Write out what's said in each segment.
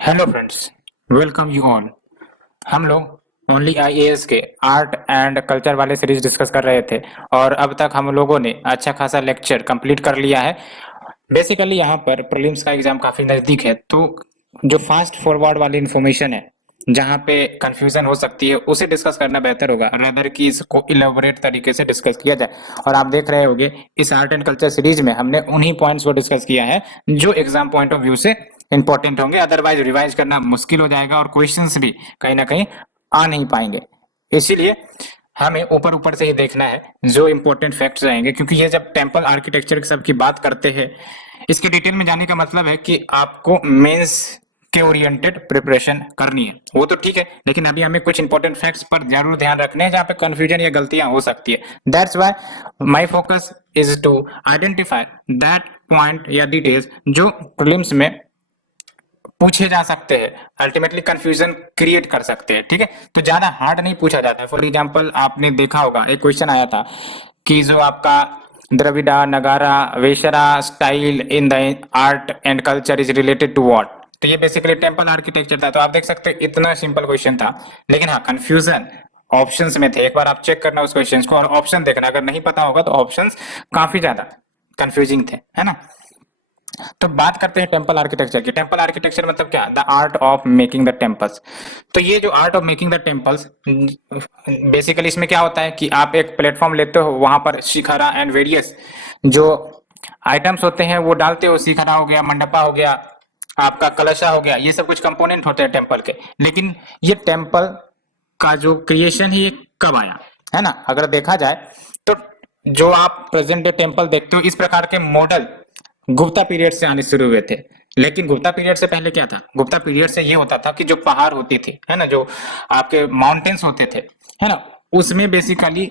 Hello friends, welcome you all. हम लोग only IAS के आर्ट एंड कल्चर वाले सीरीज डिस्कस कर रहे थे और अब तक हम लोगों ने अच्छा खासा लेक्चर कंप्लीट कर लिया है। बेसिकली यहाँ पर प्रीलिम्स का एग्जाम काफी नजदीक है, तो जो फास्ट फॉरवर्ड वाली इंफॉर्मेशन है, जहाँ पे कंफ्यूजन हो सकती है, उसे डिस्कस करना बेहतर होगा रेदर कि इसको इलेबोरेट तरीके से डिस्कस किया जाए। और आप देख रहे होंगे इस आर्ट एंड कल्चर सीरीज में हमने उन्हीं पॉइंट्स को डिस्कस किया है जो एग्जाम पॉइंट ऑफ व्यू से इंपॉर्टेंट होंगे, अदरवाइज रिवाइज करना मुश्किल हो जाएगा और क्वेश्चंस भी कहीं ना कहीं आ नहीं पाएंगे। इसीलिए हमें ऊपर ऊपर से ही देखना है जो इंपॉर्टेंट फैक्ट्स रहेंगे, क्योंकि ये जब टेम्पल आर्किटेक्चर सब की बात करते हैं, इसके डिटेल में जाने का मतलब है कि आपको मेंस के ओरिएंटेड प्रिपरेशन करनी है। वो तो ठीक है, लेकिन अभी हमें कुछ इंपॉर्टेंट फैक्ट्स पर जरूर ध्यान रखने हैं जहाँ पे कंफ्यूजन या गलतियां हो सकती है। That's why my focus is to identify that point या डिटेल्स जो प्रीलिम्स में पूछे जा सकते हैं, अल्टीमेटली कंफ्यूजन क्रिएट कर सकते हैं। ठीक है, तो ज्यादा हार्ड नहीं पूछा जाता है। फॉर एग्जांपल आपने देखा होगा एक क्वेश्चन आया था कि जो आपका Dravida Nagara Vesara style in the art and culture is related to what. तो ये बेसिकली टेम्पल आर्किटेक्चर था। तो आप देख सकते हैं इतना सिंपल क्वेश्चन था, लेकिन हाँ कंफ्यूजन ऑप्शंस में थे। एक बार आप चेक करना उस क्वेश्चन को और ऑप्शन देखना, अगर नहीं पता होगा तो ऑप्शंस काफी ज्यादा कंफ्यूजिंग थे, है ना। तो बात करते हैं टेम्पल आर्किटेक्चर की। टेम्पल आर्किटेक्चर मतलब क्या? The art of making the temples. तो ये जो art of making the temples, basically इसमें क्या होता है कि आप एक प्लेटफॉर्म लेते हो, वहां पर शिखरा एंड वेरियस जो आइटम्स होते हैं वो डालते हो। शिखरा हो गया, मंडपा हो गया, आपका कलशा हो गया, ये सब कुछ कंपोनेंट होते हैं टेम्पल के। लेकिन ये टेम्पल का जो क्रिएशन ही कब आया, है ना, अगर देखा जाए तो जो आप प्रेजेंट डे टेम्पल देखते हो, इस प्रकार के मॉडल गुप्ता पीरियड से आने शुरू हुए थे। लेकिन गुप्ता पीरियड से पहले क्या था? गुप्ता पीरियड से ये होता था कि जो पहाड़ होती थी, है ना, जो आपके माउंटेन्स होते थे, है ना, उसमें बेसिकली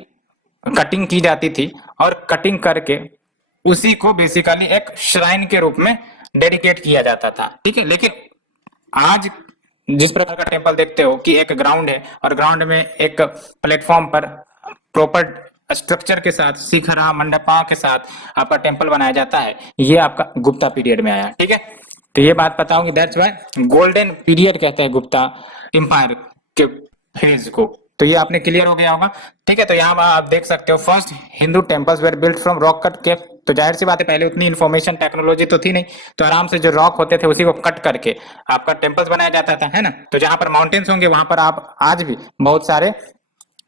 कटिंग की जाती थी और कटिंग करके उसी को बेसिकली एक श्राइन के रूप में डेडिकेट किया जाता था। ठीक है, लेकिन आज जिस प्रकार का टेम्पल देखते हो कि एक ग्राउंड है और ग्राउंड में एक प्लेटफॉर्म पर प्रॉपर स्ट्रक्चर के साथ शिखरा मंडपा के साथ आपका टेम्पल बनाया जाता है, ये आपका गुप्ता पीरियड में आया। ठीक है, तो ये बात पता होगी। दैट्स व्हाई गोल्डन पीरियड कहते हैं गुप्ता एम्पायर के फेज को। तो ये आपने क्लियर हो गया होगा। ठीक है, तो यहाँ आप देख सकते हो first Hindu temples were built from rock cut cave. तो जाहिर सी बात है पहले उतनी इन्फॉर्मेशन टेक्नोलॉजी तो थी नहीं, तो आराम से जो रॉक होते थे उसी को कट करके आपका टेम्पल्स बनाया जाता था, है ना। तो जहां पर माउंटेन्स होंगे वहां पर आप आज भी बहुत सारे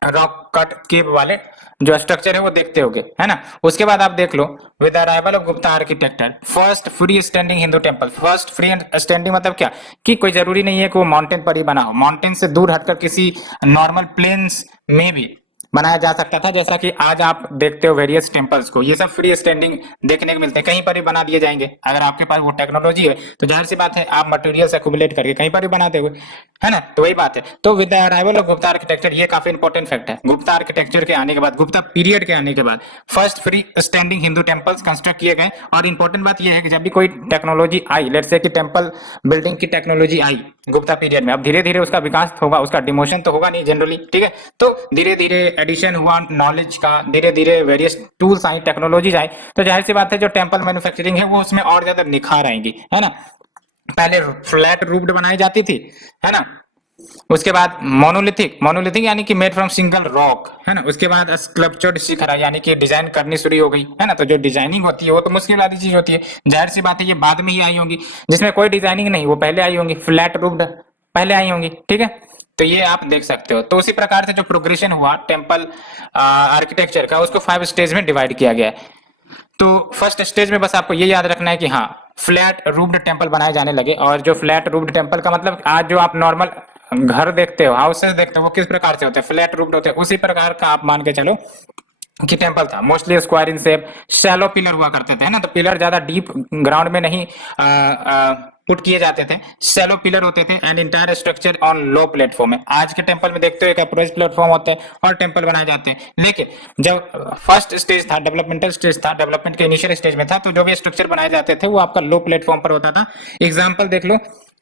रॉक कट केव वाले जो स्ट्रक्चर है वो देखते होगे, है ना। उसके बाद आप देख लो with arrival of Gupta architecture first free standing Hindu temple. First free standing मतलब क्या कि कोई जरूरी नहीं है कि वो माउंटेन पर ही बना हो, माउंटेन से दूर हटकर किसी नॉर्मल प्लेन्स में भी बनाया जा सकता था। जैसा कि आज आप देखते हो वेरियस टेम्पल्स को, ये सब फ्री स्टैंडिंग देखने को मिलते हैं, कहीं पर भी बना दिए जाएंगे। अगर आपके पास वो टेक्नोलॉजी है तो जाहिर सी बात है आप मटेरियल्स एक्युमुलेट करके कहीं पर भी बनाते हुए, है ना। तो वही बात है। तो with the arrival of Gupta architecture, ये काफी इंपॉर्टेंट फैक्ट है, गुप्ता आर्किटेक्चर के आने के बाद, गुप्ता पीरियड के आने के बाद first free standing Hindu temples construct किए गए। और इंपॉर्टेंट बात यह है कि जब भी कोई टेक्नोलॉजी आई, लेट्स से कि टेम्पल बिल्डिंग की टेक्नोलॉजी आई गुप्ता पीरियड में, अब धीरे धीरे उसका विकास होगा, उसका डिमोशन तो होगा नहीं जनरली। ठीक है, तो धीरे धीरे एडिशन हुआ नॉलेज का, धीरे धीरे वेरियस टूल्स आई, टेक्नोलॉजीज आई, तो जाहिर सी बात है जो टेम्पल मैन्युफैक्चरिंग है वो उसमें और ज्यादा निखार आएंगी, है ना। पहले फ्लैट रूफ्ड बनाई जाती थी, है ना। उसके बाद मोनोलिथिक, मोनोलिथिक यानी कि मेड फ्रॉम सिंगल रॉक, है ना। उसके बाद स्कल्पचर्ड शिखरा यानी कि डिजाइन करनी शुरू हो गई, है ना। तो जो डिजाइनिंग होती है वो तो मुश्किल वाली चीज होती है, जाहिर सी बात है ये बाद में ही आई होंगी। जिसमें कोई डिजाइनिंग नहीं वो पहले आई होंगी, फ्लैट रूफ्ड पहले आई होंगी। ठीक है, तो ये आप देख सकते हो। तो उसी प्रकार से जो प्रोग्रेशन हुआ टेम्पल आर्किटेक्चर का, उसको 5 स्टेज में डिवाइड किया गया है। तो फर्स्ट स्टेज में बस आपको ये याद रखना है कि हाँ फ्लैट रूफ्ड टेम्पल बनाए जाने लगे। और जो फ्लैट रूफ्ड टेम्पल का मतलब आज जो आप नॉर्मल घर देखते हो, हाउसेस देखते हो, वो किस प्रकार से होते हैं? फ्लैट रूफ्ड होते हैं। उसी प्रकार का आप मान के चलो कि टेम्पल था, mostly square in shape, shallow pillar हुआ करते थे, है ना। तो पिलर ज्यादा डीप ग्राउंड में नहीं पुट किए जाते थे, शैलो पिलर होते थे and entire structure on low platform है। आज के टेम्पल में देखते हो एक अप्रोच प्लेटफॉर्म होता है और टेम्पल बनाए जाते हैं। लेकिन जब फर्स्ट स्टेज था, डेवलपमेंटल स्टेज था, डेवलपमेंट के इनिशियल स्टेज में था, तो जो भी स्ट्रक्चर बनाए जाते थे वो आपका लो प्लेटफॉर्म पर होता था। एग्जाम्पल देख लो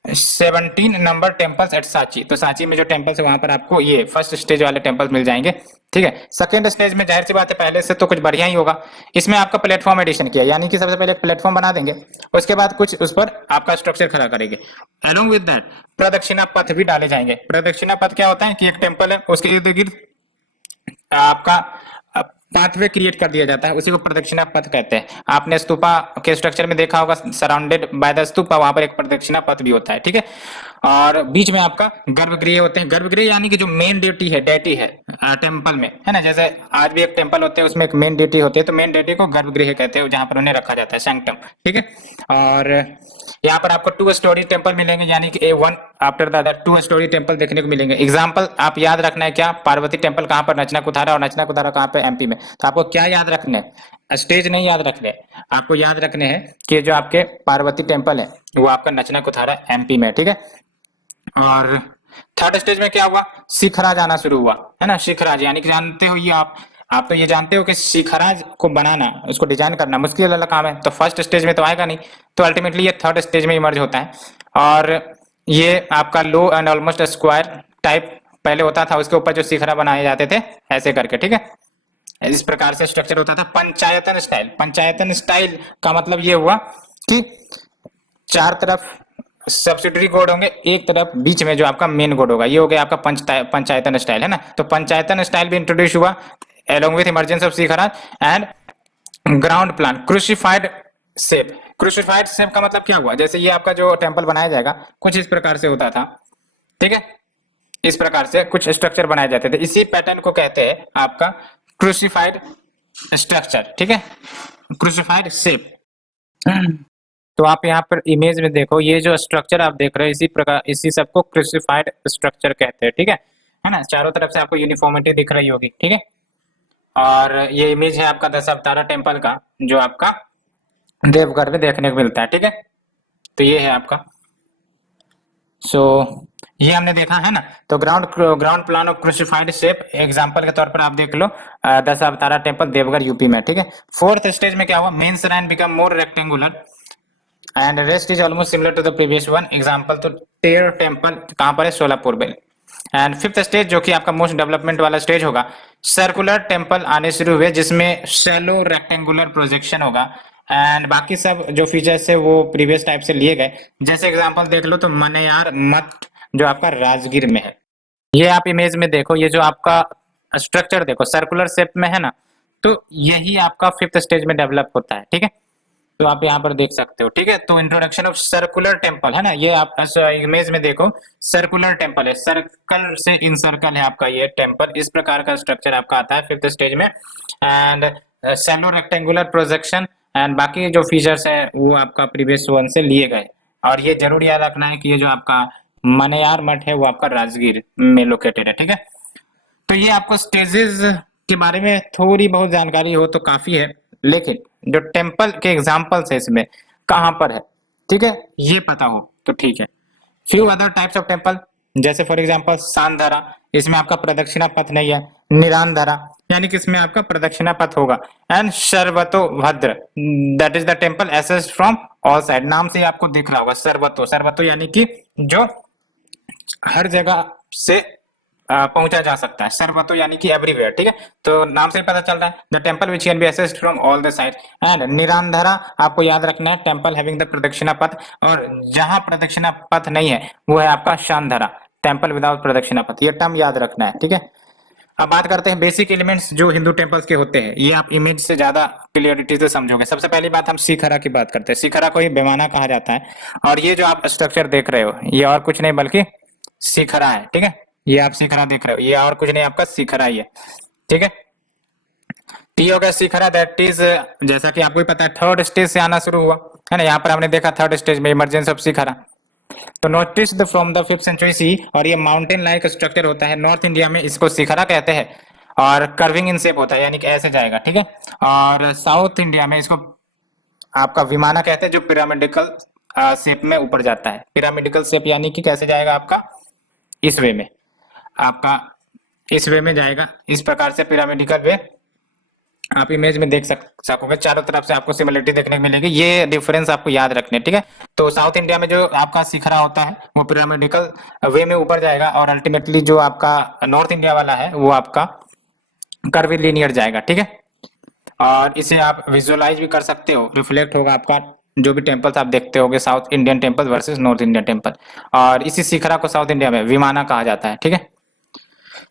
17 नंबर टेम्पल्स एट सांची। तो सांची में जो टेम्पल्स है वहां पर आपको ये फर्स्ट स्टेज वाले टेम्पल्स मिल जाएंगे। ठीक है, सेकंड स्टेज में जाहिर सी बात है पहले से तो कुछ बढ़िया ही होगा। इसमें आपका प्लेटफॉर्म एडिशन किया, यानी कि सबसे पहले एक प्लेटफॉर्म बना देंगे, उसके बाद कुछ उस पर आपका स्ट्रक्चर खड़ा करेंगे। अलोंग विद दैट प्रदक्षिणा पथ भी डाले जाएंगे। प्रदक्षिणा पथ क्या होता है कि एक टेम्पल है, उसके इर्द गिर्द आपका पाथवे क्रिएट कर दिया जाता है, उसी को प्रदक्षिणा पथ कहते हैं। आपने स्तूपा के स्ट्रक्चर में देखा होगा, सराउंडेड बाय द स्तूपा, वहां पर एक प्रदक्षिणा पथ भी होता है। ठीक है, और बीच में आपका गर्भगृह होते हैं। गर्भगृह यानी कि जो मेन ड्यूटी है, डेटी है टेम्पल में, है ना, जैसे आज भी एक टेम्पल होते हैं उसमें एक मेन ड्यूटी होती है, तो मेन ड्यूटी को गर्भगृह कहते हैं, जहां पर उन्हें रखा जाता है, सैंक्टम। ठीक है, और यहाँ पर आपको 2 स्टोरी टेम्पल मिलेंगे, यानी कि A1 after the other 2 story temple देखने को मिलेंगे। एग्जाम्पल आप याद रखना है क्या, पार्वती टेम्पल कहाँ पर, नचना कुथारा, और नचना कुथारा कहाँ पे, MP में। तो आपको क्या याद रखना है, स्टेज नहीं याद रखने, आपको याद रखने हैं कि जो आपके पार्वती टेम्पल है वो आपका नचना कुथारा MP में। ठीक है, और थर्ड स्टेज में क्या हुआ, शिखराज आना शुरू हुआ, है ना। शिखराज यानी कि जानते हो ये आप तो ये जानते हो कि शिखराज को बनाना, उसको डिजाइन करना मुश्किल वाला काम है, तो फर्स्ट स्टेज में तो आएगा नहीं, तो अल्टीमेटली ये थर्ड स्टेज में इमर्ज होता है। और ये आपका लो एंड ऑलमोस्ट स्क्वायर टाइप पहले होता था, उसके ऊपर जो शिखरा बनाए जाते थे ऐसे करके। ठीक है, इस प्रकार से स्ट्रक्चर होता था। पंचायतन स्टाइल, पंचायतन स्टाइल का मतलब ये हुआ कि चार तरफ सब्सिडरी गोड होंगे, एक तरफ बीच में जो आपका मेन गोड होगा, ये हो गया आपका पंचायतन स्टाइल, है ना। तो पंचायतन स्टाइल भी इंट्रोड्यूस हुआ along with emergence of shikharas and ground plan crucified shape. Crucified shape का मतलब क्या हुआ, जैसे ये आपका जो टेम्पल बनाया जाएगा कुछ इस प्रकार से होता था। ठीक है, इस प्रकार से कुछ स्ट्रक्चर बनाए जाते थे, इसी पैटर्न को कहते हैं आपका क्रूसिफाइड स्ट्रक्चर। ठीक है, क्रूसिफाइड शेप। तो आप यहाँ पर इमेज में देखो, ये जो स्ट्रक्चर आप देख रहे हो इसी प्रकार, इसी सबको क्रूसिफाइड स्ट्रक्चर कहते हैं। ठीक है ना, चारों तरफ से आपको यूनिफॉर्मिटी दिख रही होगी। ठीक है, और ये इमेज है आपका दशावतारा टेम्पल का, जो आपका देवघर में देखने को मिलता है। ठीक है, तो ये है आपका, सो ये हमने देखा है ना। तो ground plan of crucified shape example के तौर पर आप देख लो, दशावतारा टेम्पल देवघर यूपी में। ठीक है, फोर्थ स्टेज में क्या हुआ, main shrine become more rectangular and rest is almost similar to the previous one. Example तो टेर टेम्पल कहां पर है, सोलापुर में। एंड फिफ्थ स्टेज जो कि आपका मोस्ट डेवलपमेंट वाला स्टेज होगा, सर्कुलर टेम्पल आने शुरू हुए, जिसमें शैलो रेक्टेंगुलर प्रोजेक्शन होगा एंड बाकी सब जो फीचर्स है वो प्रीवियस टाइप से लिए गए। जैसे एग्जांपल देख लो तो मनेयार मठ जो आपका राजगीर में है, ये आप इमेज में देखो, ये जो आपका स्ट्रक्चर देखो सर्कुलर शेप में है ना, तो यही आपका फिफ्थ स्टेज में डेवलप होता है। ठीक है, तो आप यहाँ पर देख सकते हो। ठीक है, तो इंट्रोडक्शन ऑफ सर्कुलर टेम्पल है ना, ये आप इमेज में देखो, सर्कुलर टेम्पल है, सर्कल से इन सर्कल है आपका ये टेम्पल, इस प्रकार का स्ट्रक्चर आपका आता है फिफ्थ स्टेज में। And shallow rectangular projection and बाकी जो फीचर्स है वो आपका प्रीवियस वन से लिए गए। और ये जरूर याद रखना है कि ये जो आपका मनेयार मठ है वो आपका राजगीर में लोकेटेड है। ठीक है, तो ये आपको स्टेजेस के बारे में थोड़ी बहुत जानकारी हो तो काफी है, लेकिन जो टेम्पल के एग्जांपल्स है इसमें कहां पर है, ठीक है, ये पता हो तो ठीक है। Few other types of temple, जैसे फॉर एग्जांपल सांधरा, इसमें आपका प्रदक्षिणा पथ नहीं है। निरांधरा यानी कि इसमें आपका प्रदक्षिणा पथ होगा। एंड सर्वतो भद्र, that is the temple assessed from all side. नाम से ही आपको दिख रहा होगा सर्वतो, सर्वतो यानी कि जो हर जगह से पहुंचा जा सकता है, सर्वतो यानी कि एवरीवेयर। ठीक है, तो नाम से ही पता चल रहा है, the temple which can be accessed from all the side. And Nirandhara आपको याद रखना है, टेम्पल हैविंग द प्रदक्षिणा पथ, और जहां प्रदक्षिणा पथ नहीं है वो है आपका शांधरा, टेम्पल विदाउट प्रदक्षिणा पथ, ये टर्म याद रखना है। ठीक है, अब बात करते हैं बेसिक एलिमेंट्स जो हिंदू टेम्पल्स के होते हैं, ये आप इमेज से ज्यादा क्लियरिटी से समझोगे। सबसे पहली बात हम शिखरा की बात करते हैं। शिखरा को ही बेमाना कहा जाता है, और ये जो आप स्ट्रक्चर देख रहे हो ये और कुछ नहीं बल्कि शिखरा है। ठीक है, ये आप शिखरा देख रहे हो, ये और कुछ नहीं आपका शिखरा ही है। ठीक है, टी हो गया शिखरा, दैट इज जैसा कि आपको ही पता है थर्ड स्टेज से आना शुरू हुआ है ना। यहाँ पर हमने देखा थर्ड स्टेज में इमरजेंस ऑफ शिखरा। तो notice the from the 5th century C, और ये माउंटेन लाइक स्ट्रक्चर होता है। नॉर्थ इंडिया में इसको शिखरा कहते हैं, और कर्विंग इन शेप होता है, यानी कि ऐसे जाएगा। ठीक है, और साउथ इंडिया में इसको आपका विमाना कहते हैं, जो पिरामिडिकल शेप में ऊपर जाता है। पिरामिडिकल शेप यानी कि कैसे जाएगा आपका, इस वे में, आपका इस वे में जाएगा, इस प्रकार से पिरामिडिकल वे आप इमेज में देख सकोगे, चारों तरफ से आपको सिमिलरिटी देखने को मिलेगी। ये डिफरेंस आपको याद रखने, ठीक है। तो साउथ इंडिया में जो आपका शिखरा होता है वो पिरामिडिकल वे में ऊपर जाएगा, और अल्टीमेटली जो आपका नॉर्थ इंडिया वाला है वो आपका कर्वीलिनियर जाएगा, ठीक है। और इसे आप विजुअलाइज भी कर सकते हो, रिफ्लेक्ट होगा आपका जो भी टेम्पल्स आप देखते होगे, south Indian temple versus north Indian temple. और इसी शिखरा को साउथ इंडिया में विमाना कहा जाता है, ठीक है।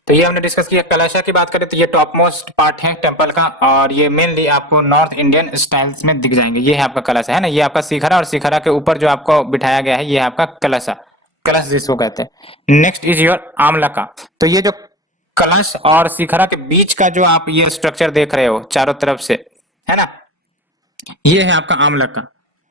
तो ये हमने डिस्कस किया। कलशा की बात करें तो ये टॉप मोस्ट पार्ट है टेम्पल का, और ये मेनली आपको नॉर्थ इंडियन स्टाइल्स में दिख जाएंगे। ये है आपका कलशा, है ना, ये आपका शिखरा, और शिखरा के ऊपर जो आपको बिठाया गया है ये है आपका कलशा, कलश जिसको कहते हैं। Next is your amalaka. तो ये जो कलश और शिखरा के बीच का जो आप ये स्ट्रक्चर देख रहे हो चारों तरफ से, है ना, ये है आपका आमलका।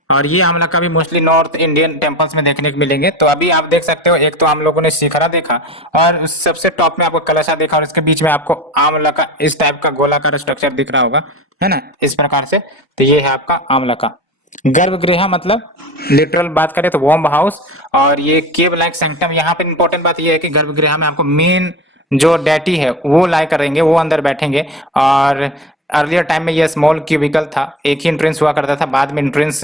और ये आमलका भी मोस्टली नॉर्थ इंडियन टेम्पल्स में देखने को मिलेंगे। तो अभी आप देख सकते हो, एक तो हम लोगों ने शिखरा देखा, और उस सबसे टॉप में आपको कलशा देखा, और इसके बीच में आपको आमलका इस टाइप का गोलाकार स्ट्रक्चर दिख रहा होगा, है ना, इस प्रकार से। तो ये है आपका आमलका। गर्भगृह मतलब लिटरल बात करें तो वॉम्ब हाउस, और ये केव लाइक सेंक्टम। यहाँ पे इंपॉर्टेंट बात ये है कि गर्भगृह में आपको मेन जो डैटी है वो लाई करेंगे, वो अंदर बैठेंगे। और अर्लियर टाइम में ये स्मॉल क्यूबिकल था, एक ही एंट्रेंस हुआ करता था, बाद में एंट्रेंस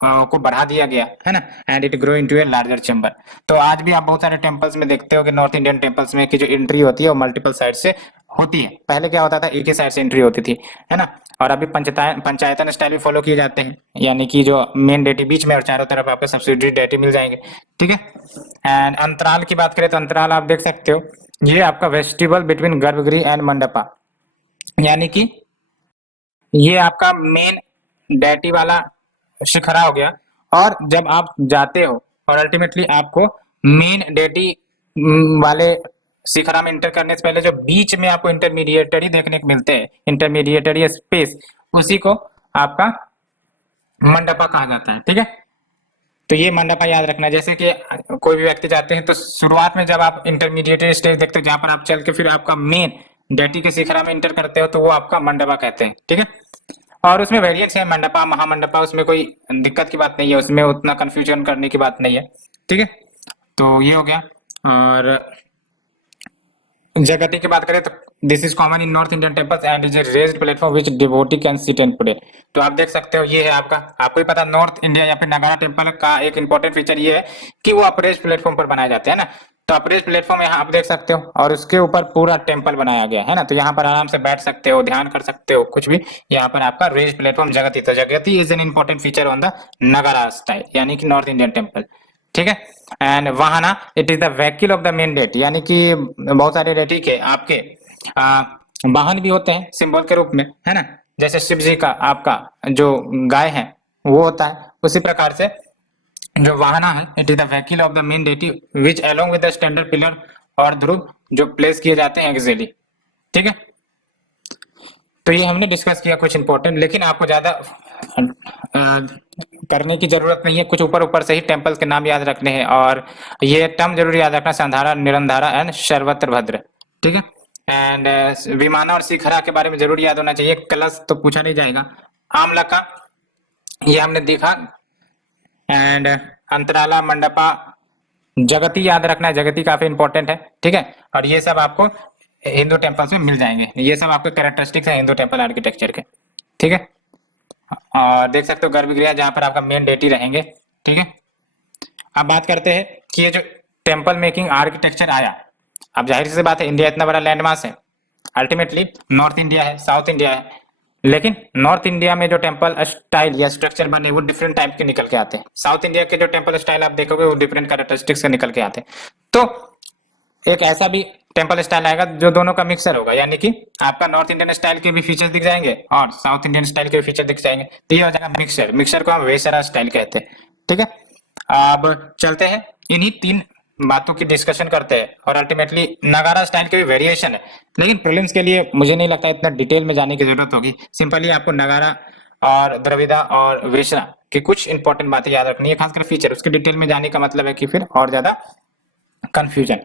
को बढ़ा दिया गया, है ना, and it grow into a larger chamber. तो आज भी आप बहुत सारे टेम्पल्स में देखते हो कि नॉर्थ इंडियन टेम्पल्स में की जो एंट्री होती है वो मल्टीपल साइड से होती है। पहले क्या होता था, एक ही साइड से एंट्री होती थी, है ना। और अभी पंचायतन स्टाइल भी फॉलो किए जाते हैं, यानी कि जो मेन डेटी बीच में और चारों तरफ आपको सब्सिडरी डेटी मिल जाएंगे, ठीक है। एंड अंतराल की बात करें तो अंतराल आप देख सकते हो, ये आपका वेस्टिबल बिटवीन गर्भगृह एंड मंडपा, यानी कि ये आपका मेन डेटी वाला शिखरा हो गया। और जब आप जाते हो और अल्टीमेटली आपको मेन डेटी वाले शिखरा में इंटर करने से पहले जो बीच में आपको इंटरमीडिएटरी देखने को मिलते हैं, इंटरमीडिएटरी स्पेस, उसी को आपका मंडपा कहा जाता है, ठीक है। तो ये मंडपा याद रखना। जैसे कि कोई भी व्यक्ति जाते हैं तो शुरुआत में जब आप इंटरमीडिएटरी स्टेज देखते हो, जहां पर आप चल के फिर आपका मेन डेटी के शिखरा में इंटर करते हो, तो वो आपका मंडपा कहते हैं, ठीक है। और उसमें वेरिएंट्स है, मंडपा, महामंडपा, उसमें कोई दिक्कत की बात नहीं है, उसमें उतना कंफ्यूजन करने की बात नहीं है, ठीक है। तो ये हो गया। और जगति की बात करें तो this is common in north Indian temples and is a raised platform which devotee can sit and pray. तो आप देख सकते हो, ये है आपका, आपको ही पता, नॉर्थ इंडिया या फिर नगारा टेम्पल का एक इंपॉर्टेंट फीचर ये है कि वो अप्रेज्ड प्लेटफॉर्म पर बनाए जाते हैं ना। तो अप्रेज्ड प्लेटफॉर्म यहाँ आप देख सकते हो, और उसके ऊपर पूरा टेम्पल बनाया गया है ना। तो यहाँ पर आराम से बैठ सकते हो, ध्यान कर सकते हो, कुछ भी। यहाँ पर आपका रेज्ड प्लेटफॉर्म जगती। तो jagati is an important feature on the Nagara style, यानी कि नॉर्थ इंडियन टेम्पल, ठीक है। And vahana, it is the vehicle of the main deity, यानी कि बहुत सारे डेटी के आपके वाहन भी होते हैं सिंबल के रूप में, है ना। जैसे शिव जी का आपका जो गाय है वो होता है, उसी प्रकार से जो वाहना है, it is the vehicle of the main deity which along with the standard pillar और ध्रुव जो प्लेस किए जाते हैं एक्सियली, ठीक है। तो ये हमने डिस्कस किया कुछ इंपॉर्टेंट, लेकिन आपको ज्यादा करने की जरूरत नहीं है, कुछ ऊपर ऊपर से ही टेम्पल्स के नाम याद रखने हैं। और ये टर्म जरूर याद रखना, संधारा, निरंधारा एंड सर्वत्र भद्र, ठीक है। एंड विमाना और शिखरा के बारे में जरूर याद होना चाहिए। कलश तो पूछा नहीं जाएगा। आमलका ये हमने देखा। एंड अंतराला, मंडपा, जगती याद रखना है, जगती काफी इंपॉर्टेंट है, ठीक है। और ये सब आपको हिंदू टेम्पल्स में मिल जाएंगे, ये सब आपके कैरेक्टरिस्टिक्स है हिंदू टेम्पल आर्किटेक्चर के, ठीक है। और देख सकते हो गर्भगृह जहां पर आपका मेन डेटी रहेंगे, ठीक है। अब बात करते हैं कि ये जो टेम्पल मेकिंग आर्किटेक्चर आया, अब जाहिर सी बात है इंडिया इतना बड़ा लैंडमास है, अल्टीमेटली नॉर्थ इंडिया है, साउथ इंडिया है, लेकिन नॉर्थ इंडिया में जो टेम्पल स्टाइल या स्ट्रक्चर बने वो डिफरेंट टाइप के निकल के आते हैं। साउथ इंडिया के जो टेम्पल स्टाइल आप देखोगे वो डिफरेंट कैरेक्टरिस्टिक्स के निकल के आते हैं। तो एक ऐसा भी टेम्पल स्टाइल आएगा जो दोनों का मिक्सर होगा, यानी कि आपका नॉर्थ इंडियन स्टाइल के भी फीचर्स दिख जाएंगे और साउथ इंडियन स्टाइल के भी फीचर दिख जाएंगे। तो ये हो जाएगा मिक्सर। मिक्सर को हम वेसरा स्टाइल कहते हैं, ठीक है। अब चलते हैं इन्हीं तीन बातों की डिस्कशन करते हैं, और अल्टीमेटली नगारा स्टाइल के भी वेरिएशन है, लेकिन प्रीलिम्स के लिए मुझे नहीं लगता इतना डिटेल में जाने की जरूरत होगी। सिंपली आपको नगारा और द्रविड़ा और वेसरा की कुछ इंपॉर्टेंट बातें याद रखनी है, खासकर फीचर। उसके डिटेल में जाने का मतलब है कि फिर और ज्यादा कंफ्यूजन।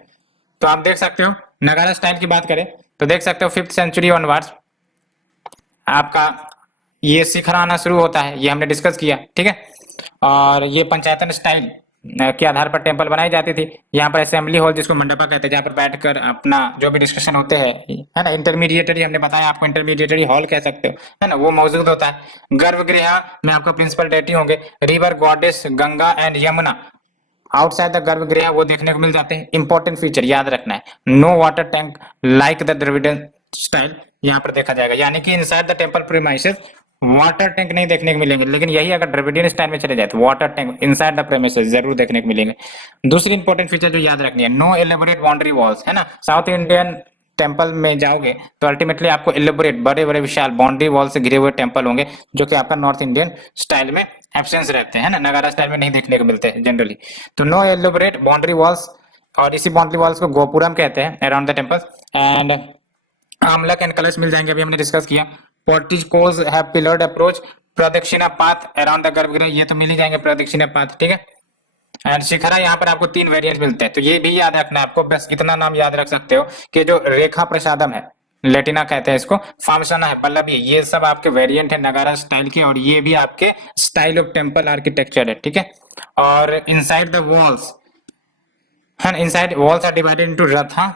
तो आप देख सकते हो, नगारा स्टाइल की बात करें तो देख सकते हो 5th सेंचुरी ऑनवर्ड्स आपका ये शिखर आना शुरू होता है, ये हमने डिस्कस किया, ठीक है। और ये पंचायतन स्टाइल के आधार पर टेम्पल बनाई जाती थी। यहाँ पर असेंबली हॉल जिसको मंडपा कहते हैं, जहाँ पर बैठकर अपना जो भी डिस्कशन होते हैं, है ना, इंटरमीडिएटरी हमने बताया आपको, इंटरमीडिएटरी हॉल कह सकते हो, है ना, वो मौजूद होता है। गर्भगृह में आपको प्रिंसिपल डेटी होंगे। River goddess Ganga and Yamuna outside the गर्भगृह वो देखने को मिल जाते हैं। इंपॉर्टेंट फीचर याद रखना है, no water tank like the Dravidian style यहाँ पर देखा जाएगा, यानी कि inside the temple premises water tank नहीं देखने को मिलेंगे, लेकिन यही अगर द्रविडियन स्टाइल में चले जाए तो water tank inside the premises जरूर देखने को मिलेंगे। दूसरी इंपॉर्टेंट फीचर जो याद रखनी है, नो एलेबोरेट बाउंड्री वॉल्स, है ना, साउथ इंडियन टेम्पल में जाओगे तो अल्टीमेटली आपको एलेबोरेट बड़े बड़े विशाल बाउंड्री वॉल से घिरे हुए टेम्पल होंगे, जो कि आपका नॉर्थ इंडियन स्टाइल में एब्सेंस रहते हैं ना, नगारा स्टाइल में नहीं देखने को मिलते हैं जनरली। तो नो एलेबोरेट बाउंड्री वॉल्स, और इसी बाउंड्री वॉल्स को गोपुरम कहते हैं around the temple. And amalaka and kalash मिल जाएंगे, अभी हमने डिस्कस किया। Porticos have pillared approach, pradakshina path around the garbhagriha, ये तो मिल ही जाएंगे प्रदक्षिणा पाथ, ठीक है। एंड शिखरा यहाँ पर आपको 3 वेरिएंट मिलते हैं, तो ये भी याद रखना है आपको, बस इतना नाम याद रख सकते हो कि जो रेखा प्रसादम है, लेटिना कहते हैं इसको, फामसना है, पल्लवी, ये सब आपके वेरिएंट है नगारा स्टाइल के, और ये भी आपके स्टाइल ऑफ टेम्पल आर्किटेक्चर है, ठीक है। और इनसाइड द वॉल्स, है ना, inside walls are divided into ratha,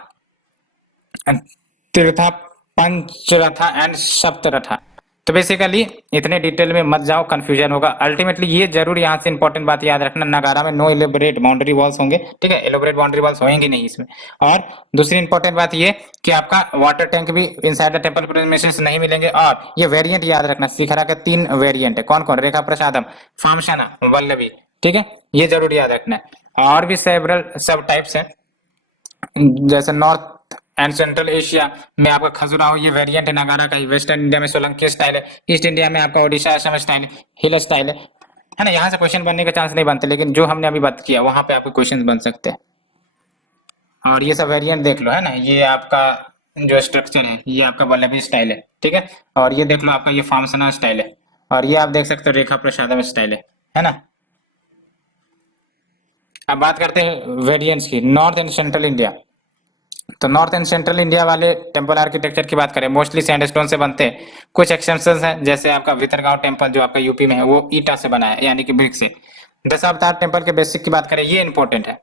tirtha, पंचरथा and सप्तरथा। तो बेसिकली इतने डिटेल में मत जाओ, कंफ्यूजन होगा। अल्टीमेटली ये जरूर यहाँ से इंपॉर्टेंट बात याद रखना, नगारा में नो एलिबरेट बाउंड्री वॉल्स होंगे, ठीक है, एलिबरेट बाउंड्री वॉल्स होंगे नहीं इसमें। और दूसरी इंपॉर्टेंट बात ये कि आपका वाटर टैंक भी इनसाइड द टेम्पल प्रीमाइसेस नहीं मिलेंगे। और ये वेरिएंट याद रखना, शिखरा के 3 वेरिएंट है, कौन कौन, रेखा प्रसादम, फामसना, वल्लभी, ठीक है, ये जरूर याद रखना है। और भी सेवरल सब टाइप्स है, जैसे नॉर्थ एंड सेंट्रल एशिया में आपका खजुराहो, ये वेरिएंट है नगारा का ही। वेस्टर्न इंडिया में सोलंकी स्टाइल है, ईस्ट इंडिया में आपका ओडिशा असम स्टाइल है, हिल स्टाइल है ना। यहाँ से क्वेश्चन बनने का चांस नहीं बनते, लेकिन जो हमने अभी बात किया वहां पे आपके क्वेश्चन बन सकते हैं। और ये सब वेरिएंट देख लो, है ना, ये आपका जो स्ट्रक्चर है ये आपका वल्लभी स्टाइल है, ठीक है। और ये देख लो आपका ये फामसना स्टाइल है, और ये आप देख सकते हो रेखा प्रसादम स्टाइल है ना। अब बात करते हैं वेरिएंट्स की, नॉर्थ एंड सेंट्रल इंडिया। तो नॉर्थ एंड सेंट्रल इंडिया वाले टेम्पल आर्किटेक्चर की बात करें, मोस्टली सैंडस्टोन से बनते हैं। कुछ एक्सेप्शंस हैं, जैसे आपका भितरगांव टेम्पल जो आपका यूपी में है वो ईटा से बना है, यानी कि ब्रिक से। दशावतार टेम्पल के बेसिक की बात करें, ये इंपॉर्टेंट है,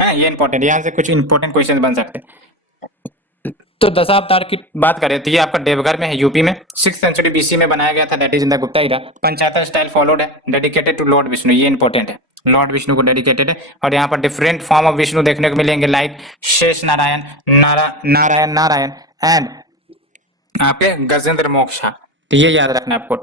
ये इंपॉर्टेंट, यहाँ से कुछ इंपॉर्टेंट क्वेश्चन बन सकते हैं। तो दशावतार की बात करें तो ये आपका देवघर में है, यूपी में, 6th सेंचुरी बीसी में बनाया गया था, that is in the Gupta era. Panchayat style followed है, डेडिकेटेड टू लॉर्ड विष्णु, ये इंपॉर्टेंट है, लॉर्ड विष्णु को डेडिकेटेड है। और यहाँ पर डिफरेंट फॉर्म ऑफ विष्णु देखने को मिलेंगे, लाइक शेष नारायण, नारायण एंड आपके गजेंद्र मोक्षा, तो ये याद रखना है आपको।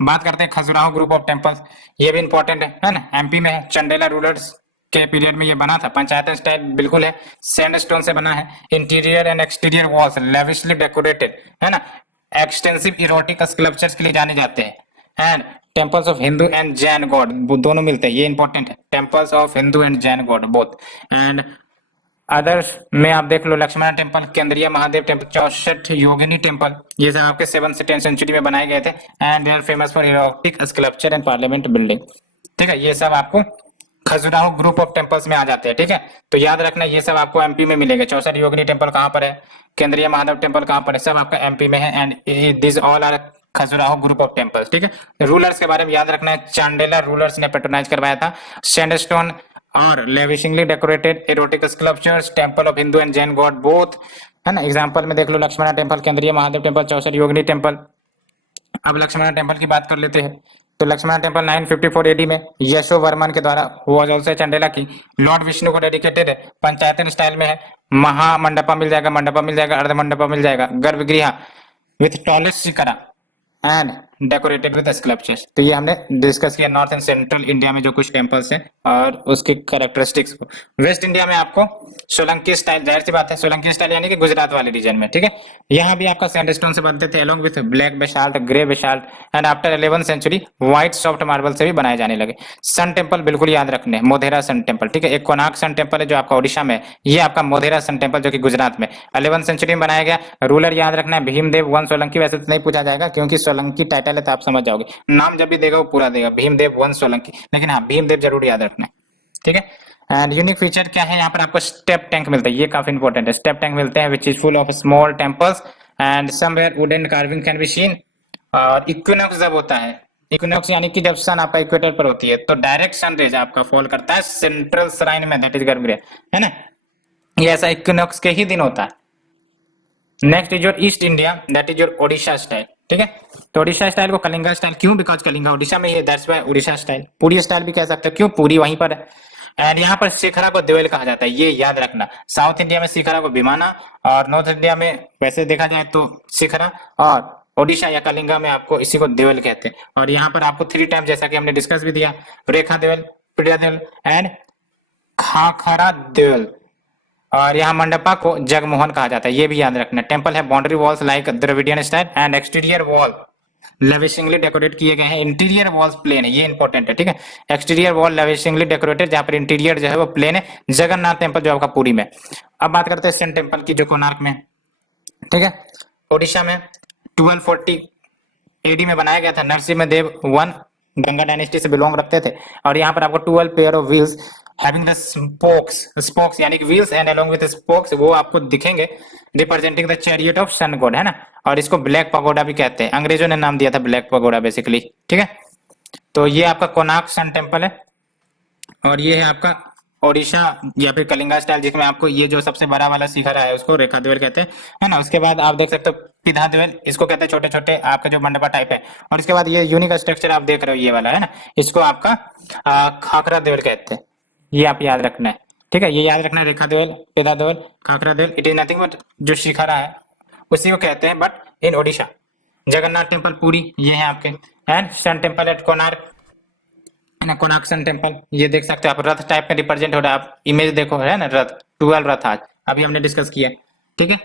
बात करते हैं खजुराहो ग्रुप ऑफ टेम्पल्स, ये भी इंपॉर्टेंट है ना, एमपी में है, चंडेला रूलर्स के पीरियड में ये बना था। पंचायत स्टाइल बिल्कुल है, सैंडस्टोन से बना है। Interior and exterior walls lavishly decorated, है ना, एक्सटेंसिव इरोटिक स्कल्पचर्स के लिए जाने जाते हैं। And temples of Hindu and Jain God दोनों मिलते हैं, ये इंपॉर्टेंट है, temples of Hindu and Jain god both. And others में आप देख लो, लक्ष्मण टेम्पल, केंद्रीय महादेव टेम्पल, 64 योगिनी टेम्पल, ये सब आपके 7th से 10th सेंचुरी में बनाए गए थे। And they are famous for erotic sculpture and parliament building, ठीक है। ये सब आपको खजुराहो ग्रुप ऑफ टेम्पल्स में आ जाते हैं, ठीक है। तो याद रखना ये सब आपको एमपी में मिलेंगे। 64 योगिनी टेम्पल कहाँ पर है, केंद्रीय महादेव टेम्पल कहाँ पर है, सब आपका एमपी में है। And this all are Khajuraho group of temples, ठीक है। रूलर्स के बारे में याद रखना है, चांडेला रूलर्स ने पेट्रोनाइज करवाया था। सैंडस्टोन और lavishingly decorated erotic sculptures, temple of Hindu and Jain god both, है ना। एग्जाम्पल में देख लो, लक्ष्मण टेम्पल, केंद्रीय महादेव टेम्पल, 64 योगिनी टेम्पल। अब लक्ष्मण टेम्पल की बात कर लेते हैं, तो लक्ष्मण टेम्पल 954 एडी में यशो वर्मन के द्वारा वाज आल्सो चंडेला की, लॉर्ड विष्णु को डेडिकेटेड है, पंचायतन स्टाइल में है। महामंडपा मिल जाएगा, मंडपा मिल जाएगा, अर्ध मंडपा मिल जाएगा, गर्भगृह with tallest shikhara and decorated with sculptures. तो ये हमने डिस्कस किया नॉर्थ एंड सेंट्रल इंडिया में जो कुछ टेम्पल्स हैं और उसके कैरेक्टरिस्टिक्स को। वेस्ट इंडिया में आपको सोलंकी स्टाइल, जाहिर सी बात है, सोलंकी स्टाइल यानी कि गुजरात वाले रीजन में, ठीक है। यहाँ भी आपका सैंडस्टोन से बनते थे, along with black basalt, grey basalt, and after 11th century white soft marble से भी बनाए जाने लगे। सन टेम्पल बिल्कुल याद रखने, मोधेरा सन टेम्पल, ठीक है। एक कोणार्क सन टेम्पल है जो आपका ओडिशा में, ये आपका मोधेरा सन टेम्पल जो कि गुजरात में 11th सेंचुरी में बनाया गया। रूलर याद रखना है भीमदेव वन सोलंकी, वैसे तो नहीं पूछा जाएगा क्योंकि सोलंकी टाइटल है तो आप समझ जाओगे, नाम जब भी देगा वो पूरा देगा, भीमदेव वन सोलंकी, लेकिन हाँ भीमदेव जरूर याद रखना है, ठीक है। एंड यूनिक फीचर क्या है, यहाँ पर आपको स्टेप टैंक मिलता है, ये काफी इंपॉर्टेंट है। स्टेप टैंक मिलते हैं which is full of small temples and somewhere wooden carving can be seen. और इक्विनॉक्स जब होता है इक्विनॉक्स यानी कि जब सन आपका इक्वेटर पर होती है तो डायरेक्ट सन रेज आपका फॉल करता है सेंट्रल श्राइन में, दैट इज गर्भगृह, है ना। ये ऐसा इक्विनॉक्स के ही दिन होता है। Next is your east India, that is your Odisha style, ठीक है। तो ओडिशा स्टाइल को कलिंगा स्टाइल क्यों, बिकॉज कलिंगा ओडिशा में है, दैट्स व्हाई ओडिशा स्टाइल। पूरी स्टाइल भी कह सकते हो, क्यों, पूरी वहीं पर है। एंड यहाँ पर शिखरा को देवल कहा जाता है, ये याद रखना। साउथ इंडिया में शिखरा को विमाना, और नॉर्थ इंडिया में वैसे देखा जाए तो शिखरा, और ओडिशा या कलिंगा में आपको इसी को देवल कहते हैं। और यहाँ पर आपको 3 टाइम, जैसा कि हमने डिस्कस भी दिया, रेखा देवल, प्रिया देवल एंड खाखरा देवल। और यहाँ मंडपा को जगमोहन कहा जाता है, ये भी याद रखना। टेम्पल है boundary walls like Dravidian style and exterior wall lavishingly decorate किए गए हैं। इंटीरियर वॉल्स प्लेन है, ये इंपॉर्टेंट है, ठीक है। एक्सटीरियर वॉल लेविशिंगली डेकोरेटेड, जहाँ पर इंटीरियर जो है वो प्लेन है। जगन्नाथ टेम्पल जो आपका पुरी में। अब बात करते हैं सन टेम्पल की, जो कोणार्क में, ठीक है। ओडिशा में 1240 एडी में बनाया गया था। नरसिम्हा देव वन गंगा डायनेस्टी से बिलोंग रखते थे। और यहाँ पर आपको 12 pair of wheels having the spokes यानी कि wheels and along with spokes, वो आपको दिखेंगे, representing the chariot of sun god, है ना। और इसको ब्लैक पगोडा भी कहते हैं, अंग्रेजों ने नाम दिया था ब्लैक पगोडा बेसिकली, ठीक है। तो ये आपका कोणार्क सन टेम्पल है। और ये है आपका ओडिशा या फिर कलिंगा स्टाइल, जिसमें आपको ये जो सबसे बड़ा वाला शिखरा है उसको रेखा देवल कहते हैं, है ना। उसके बाद आप देख सकते हो पिधा देवल, इसको कहते हैं छोटे छोटे आपके जो मंडपा टाइप है। और इसके बाद ये यूनिक स्ट्रक्चर आप देख रहे हो, ये वाला, है ना, इसको आपका खाकरा देवल कहते हैं। ये आप याद रखना है, ठीक है। ये याद रखना है, Rekha Deula, Pidha Deula, Khakhara Deula, it is nothing but जो शिखरा है उसी को कहते हैं, but in Odisha. Jagannath temple Puri, ये है आपके। And sun temple at Konark, Konark sun temple, ये देख सकते हो आप, रथ टाइप में रिप्रेजेंट हो रहा है। आप इमेज देखो, है ना, रथ 12 रथ आज अभी हमने डिस्कस किया, ठीक है।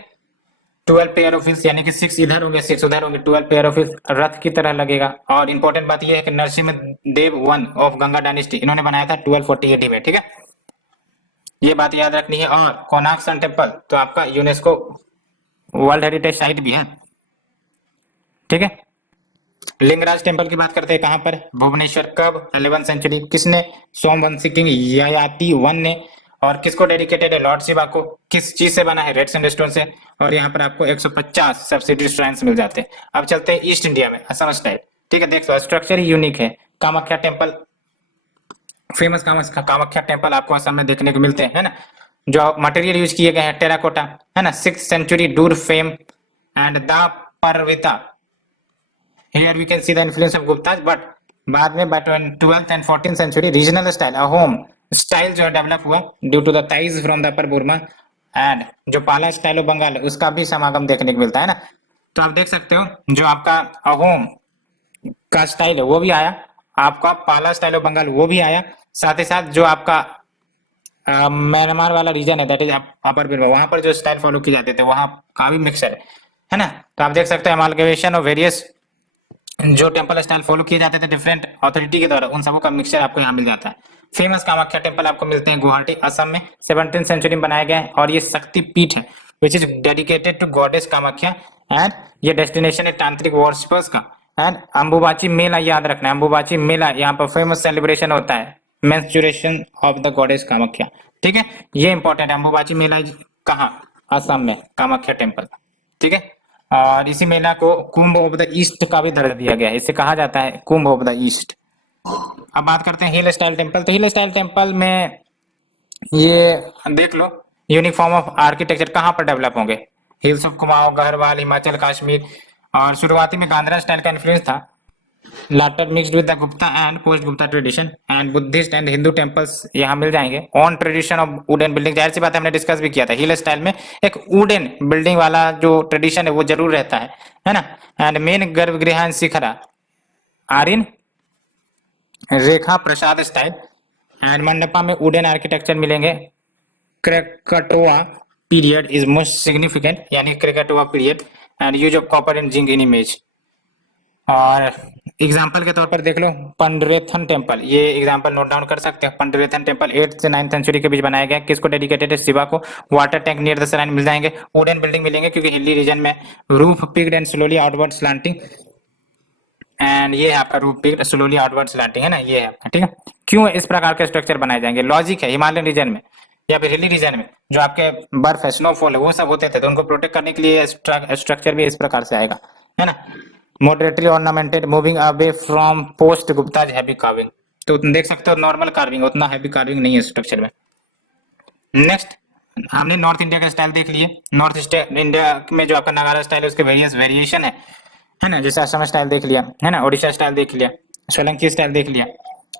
12 पेयर ऑफ व्हील्स यानी कि 6 इधर होंगे 6 उधर होंगे, 12 पेयर ऑफ व्हील्स रथ की तरह लगेगा। और इंपॉर्टेंट बात यह है कि Narasimha Deva one of Ganga dynasty, इन्होंने बनाया था 1240 एडी में, ठीक है। ये बात याद रखनी है। और कोणार्क सन टेम्पल तो आपका यूनेस्को वर्ल्ड हेरिटेज साइट भी है, ठीक है। लिंगराज टेम्पल की बात करते हैं, कहां पर, भुवनेश्वर। कब, 11th सेंचुरी। किसने, सोमवंशी किंग ययाति वन ने। और किसको डेडिकेटेड है, लॉर्ड शिवा को। किस चीज से बना है, रेड सैंडस्टोन से। और यहाँ पर आपको 150 सब्सिडी श्राइन्स मिल जाते हैं। अब चलते हैं ईस्ट इंडिया में, असम स्टाइल, ठीक है। देखो स्ट्रक्चर ही यूनिक है। Kamakhya temple, famous Kamakhya temple आपको असम में देखने को मिलते हैं, है ना। जो मटेरियल यूज किए गए हैं टेराकोटा, है ना। 6th सेंचुरी डूर फेम एंड द परविता। Here we can see the influence of Guptas, but बाद में by 12th and 14th century regional style, a home style जो डेवलप हुआ due to the ties from the upper Burma and जो पाला style of Bengal उसका भी समागम देखने को मिलता है ना। तो आप देख सकते हो जो आपका अहोम का स्टाइल है वो भी आया, आपका पाला स्टाइल ऑफ बंगाल वो भी आया, साथ ही साथ जो आपका म्यांमार वाला रीजन है दैट इज अपर बिरवा, वहां पर जो स्टाइल फॉलो किए जाते थे वहां का भी मिक्सर है ना। तो आप देख सकते हैं अमालगमेशन ऑफ वेरियस जो टेम्पल स्टाइल फॉलो किए जाते थे डिफरेंट अथॉरिटी के द्वारा, उन सबों का मिक्सचर आपको यहाँ मिल जाता है। फेमस कामाख्या टेम्पल आपको मिलते हैं गुवाहाटी असम में, 17th सेंचुरी में बनाया गया है। और ये शक्ति पीठ है which is dedicated to goddess Kamakhya and ये डेस्टिनेशन है तांत्रिक वर्शिपर्स का। एंड अंबुबाची मेला याद रखना है, अंबुबाची मेला यहाँ पर फेमस सेलिब्रेशन होता है, menstruation of the goddess Kamakhya, ठीक है। ये इंपॉर्टेंट है, अंबुबाची मेला कहाँ, असम में, कामाख्या टेम्पल, ठीक है। और इसी मेला को कुंभ ऑफ द ईस्ट का भी दर्जा दिया गया है, इसे कहा जाता है कुंभ ऑफ द ईस्ट। अब बात करते हैं हिल स्टाइल टेम्पल। तो हिल स्टाइल टेम्पल में ये देख लो यूनिक फॉर्म ऑफ आर्किटेक्चर कहाँ पर डेवलप होंगे, हिल्स ऑफ कुमाऊं, गढ़वाल, हिमाचल, कश्मीर। और शुरुआती में गांधरा स्टाइल का इन्फ्लुएंस था, later mixed with the Gupta and post Gupta tradition and Buddhist and Hindu temples यहाँ मिल जाएंगे। On tradition of wooden building, जाहिर सी बात है हमने डिस्कस भी किया था, हिल स्टाइल में एक वुडन बिल्डिंग वाला जो ट्रेडिशन है वो जरूर रहता है ना। And main garbhagriha and shikhara are in rekha prasad style and mandapa में वुडन आर्किटेक्चर मिलेंगे। Karkota period is most significant, यानी Karkota period and use of copper and zinc in image. और एग्जाम्पल के तौर पर देख लो पंडरेथन टेम्पल, ये एग्जाम्पल नोट डाउन कर सकते हैं। पंडरेथन टेम्पल 8th से 9th सेंचुरी के बीच बनाया गया, किसको डेडिकेटेड है, शिवा को। Water tank near the shrine मिल जाएंगे, वुडन बिल्डिंग मिलेंगे क्योंकि हिली रीजन में। Roof peaked and slowly outward slanting एंड ये है आपका roof peaked slowly outward slanting, है ना, ये है आपका, ठीक है। क्यों इस प्रकार के स्ट्रक्चर बनाए जाएंगे, लॉजिक है, हिमालयन रीजन में या फिर हिली रीजन में जो आपके बर्फ है, स्नोफॉल है, वो सब होते थे, तो उनको प्रोटेक्ट करने के लिए स्ट्रक्चर भी इस प्रकार से आएगा, है ना। Moderately ornamented, moving away from post Gupta's heavy carving. तो तुम देख सकते हो नॉर्मल कार्विंग, उतना हैवी कार्विंग नहीं है स्ट्रक्चर में। नेक्स्ट हमने नॉर्थ इंडिया का स्टाइल देख लिए। नॉर्थ इंडिया में जो आपका नगारा स्टाइल है उसके वेरियस वेरिएशन है ना, जैसे असम स्टाइल देख लिया है ना, उड़ीसा स्टाइल देख लिया, सोलंकी स्टाइल देख लिया।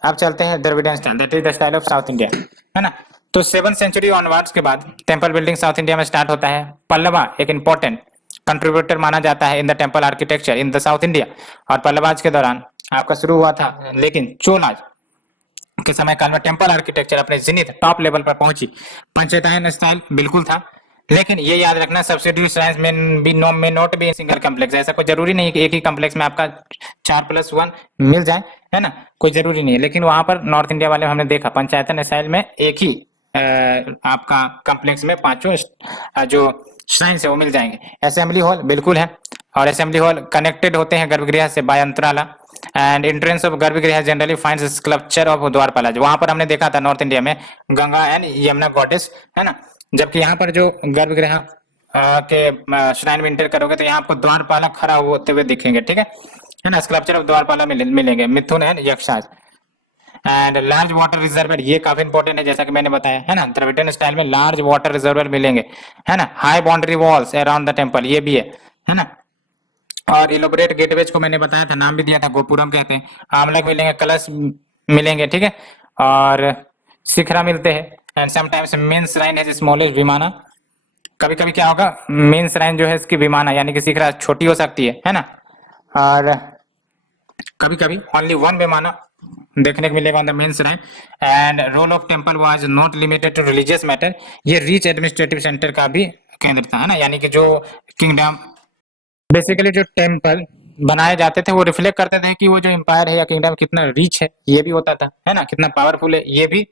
अब चलते हैं Dravidian style, that is the style of south India, है ना। तो 7th सेंचुरी ऑनवर्ड्स के बाद टेम्पल बिल्डिंग साउथ इंडिया में स्टार्ट होता है। पल्लवा एक इंपॉर्टेंट कंट्रीब्यूटर माना जाता है in the temple architecture in the south India. और पल्लवाज के दौरान आपका शुरू हुआ था, लेकिन चोलाज के समय काल में टेम्पल आर्किटेक्चर अपने जिनिथ टॉप लेवल पर पहुंची। पंचेतायन स्टाइल बिल्कुल था, लेकिन ये याद रखना सब्सिडी श्राइन्स में नॉट बी सिंगल कॉम्प्लेक्स। ऐसा कोई जरूरी नहीं कि एक ही कॉम्प्लेक्स में आपका 4+1 मिल जाए, है ना, कोई जरूरी नहीं है। लेकिन वहां पर नॉर्थ इंडिया वाले हमने देखा पंचायतन स्टाइल में एक ही आपका कॉम्प्लेक्स में पांचों जो श्राइन्स है वो मिल जाएंगे। असेंबली हॉल बिल्कुल है, और असेंबली हॉल कनेक्टेड होते हैं गर्भगृह से बाय अंतराला। एंड एंट्रेंस ऑफ गर्भगृह जनरली फाइंड्स स्कल्पचर ऑफ द्वारपाला। वहां पर हमने देखा था नॉर्थ इंडिया में गंगा एंड यमुना गॉडेस, है ना, जबकि यहाँ पर जो गर्भगृह के श्राइन में एंटर करोगे तो यहाँ आपको द्वारपाला खड़ा होते हुए दिखेंगे, ठीक है ना। स्कल्पचर ऑफ द्वारपाला मिलेंगे, mithuna and yakshas. And large water reservoir, ये काफी इंपॉर्टेंट है, जैसा कि मैंने बताया, है ना। द्रविडियन स्टाइल में लार्ज वाटर रिजर्वर मिलेंगे, है ना। High boundary walls around the temple, ये भी है ना। और इलोबरेट गेटवेज को मैंने बताया था, नाम भी दिया था, गोपुरम कहते हैं। आमलक मिलेंगे, कलश मिलेंगे, ठीक है, और शिखरा मिलते हैं। एंड समटाइम्स मेन श्राइन है स्मॉलेस्ट विमाना। कभी कभी क्या होगा, मेन श्राइन जो है इसकी विमाना यानी कि शिखरा छोटी हो सकती है ना। और कभी कभी ओनली वन विमाना देखने को मिलेगा on the main shrine. And role of temple was not limited to religious matter, ये रिच एडमिनिस्ट्रेटिव सेंटर का भी केंद्र था, है ना। यानी कि जो किंगडम बेसिकली जो टेम्पल बनाए जाते थे वो रिफ्लेक्ट करते थे कि वो जो एम्पायर है या किंगडम कितना रिच है, ये भी होता था, है ना, कितना पावरफुल है, ये भी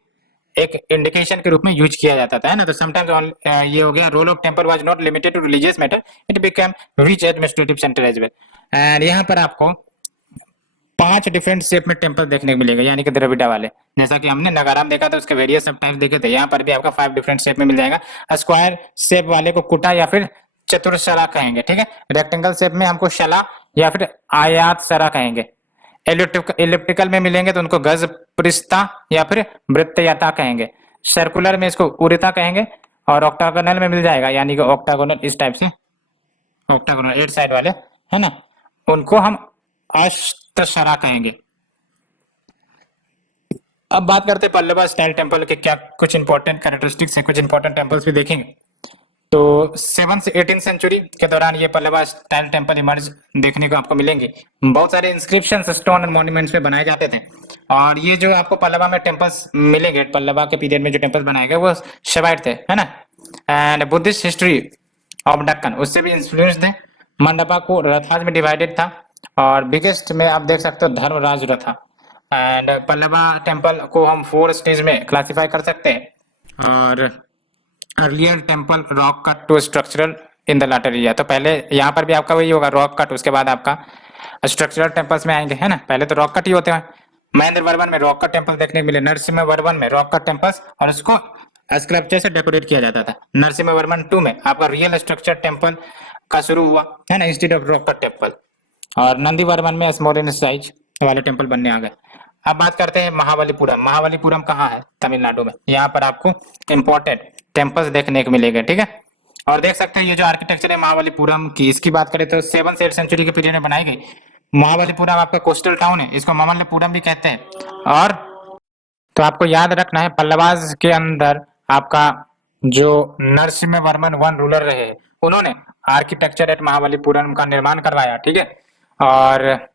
एक इंडिकेशन के रूप में यूज किया जाता था, है ना। तो समटाइम्स ये हो गया, role of temple was not limited to religious matter, it became rich administrative centre as well. And यहाँ पर आपको 5 डिफरेंट शेप में टेम्पल देखने को मिलेगा, यानी कि द्रविड़ा वाले, जैसा कि हमने नगारा में देखा था उसके वेरियस सब टाइप्स देखे थे। यहाँ पर भी आपका 5 डिफरेंट शेप में मिल जाएगा। स्क्वायर शेप वाले को कुटा या फिर चतुरशला कहेंगे, ठीक है। रेक्टेंगल शेप में हमको शला या फिर आयात सरा कहेंगे। इलिप्टिकल में मिलेंगे तो उनको गज पृष्ठता या फिर वृत्तयता कहेंगे। सर्कुलर में इसको उरिता कहेंगे। और ऑक्टागोनल में मिल जाएगा, यानी कि ऑक्टागोनल इस टाइप से, ऑक्टागोनल 8 साइड वाले, है ना, उनको हम अष्टशरा कहेंगे। अब बात करते हैं पल्लवा स्टाइल टेम्पल के क्या कुछ इंपॉर्टेंट कैरेक्टरिस्टिक्स है, कुछ इंपॉर्टेंट टेम्पल्स भी देखेंगे। तो 7th से 18th सेंचुरी के दौरान ये पल्लवा स्टाइल टेम्पल इमर्ज देखने को आपको मिलेंगे। बहुत सारे इंस्क्रिप्शन स्टोन और मॉन्यूमेंट्स में बनाए जाते थे। और ये जो आपको पल्लवा में टेम्पल्स मिलेंगे, पल्लवा के पीरियड में जो टेम्पल्स बनाए गए वो शेवाइट थे, है ना। And Buddhist history of Deccan उससे भी इंफ्लुएंस थे। मंडपा को रथाज में डिवाइडेड था, और बिगेस्ट में आप देख सकते हो धर्मराज रथा। एंड पल्लवा टेम्पल को हम 4 स्टेज में क्लासिफाई कर सकते हैं। और earlier temple rock cut to structural in the latter area, तो पहले यहाँ पर भी आपका वही होगा रॉक कट, उसके बाद आपका स्ट्रक्चरल टेम्पल्स में आएंगे, है ना। पहले तो रॉक कट ही होते हैं। महेंद्र वर्मन में रॉक कट टेम्पल देखने को मिले, नरसिम्हा वर्मन में रॉक कट टेम्पल्स और उसको स्कल्पचर से डेकोरेट किया जाता था। नरसिम्हा वर्मन 2 में आपका रियल स्ट्रक्चर टेम्पल का शुरू हुआ, है ना, institute of rock cut temple. और नंदी वर्मन में स्मॉल इन साइज वाले टेम्पल बनने आ गए। अब बात करते हैं महाबलीपुरम। महाबलीपुरम कहाँ है? तमिलनाडु में। यहाँ पर आपको इंपॉर्टेंट टेम्पल्स देखने को मिलेगा, ठीक है। और देख सकते हैं ये जो आर्किटेक्चर है महाबलीपुरम की, इसकी बात करें तो 7th से 8th सेंचुरी के पीरियड में बनाई गई। महाबलीपुरम आपका कोस्टल टाउन है, इसको ममल्लपुरम भी कहते हैं। और तो आपको याद रखना है पल्लवाज के अंदर आपका जो नरसिम्हा वर्मन 1 रूलर रहे, उन्होंने आर्किटेक्चर एट महाबलीपुरम का निर्माण करवाया, ठीक है। और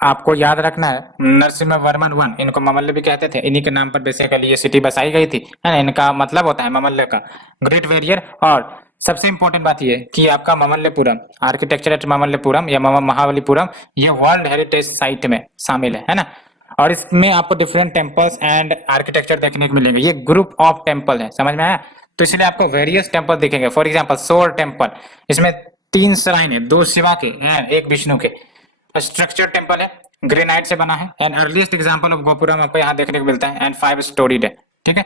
आपको याद रखना है नरसिम्हा वर्मन 1, इनको ममल्ल भी कहते थे, इन्हीं के नाम पर बेसिकली ये सिटी बसाई गई थी, है ना। इनका मतलब होता है ममल्ल का ग्रेट वेरियर। और सबसे इंपॉर्टेंट बात ये कि आपका ममल्लपुरम आर्किटेक्चर एट ममल्लपुरम या महाबलीपुरम ये वर्ल्ड हेरिटेज साइट में शामिल है ना। और इसमें आपको डिफरेंट टेम्पल्स एंड आर्किटेक्चर देखने को मिलेंगे। ये ग्रुप ऑफ टेम्पल है, समझ में आया। तो इसलिए आपको वेरियस टेम्पल दिखेंगे। फॉर एग्जाम्पल सोर टेम्पल, इसमें 3 श्राइन है, 2 शिवा के हैं, 1 विष्णु के। स्ट्रक्चर टेम्पल है, ग्रेनाइट से बना है। And earliest example of gopuram आपको यहाँ देखने को मिलता है। एंड 5 स्टोरीड है, ठीक है।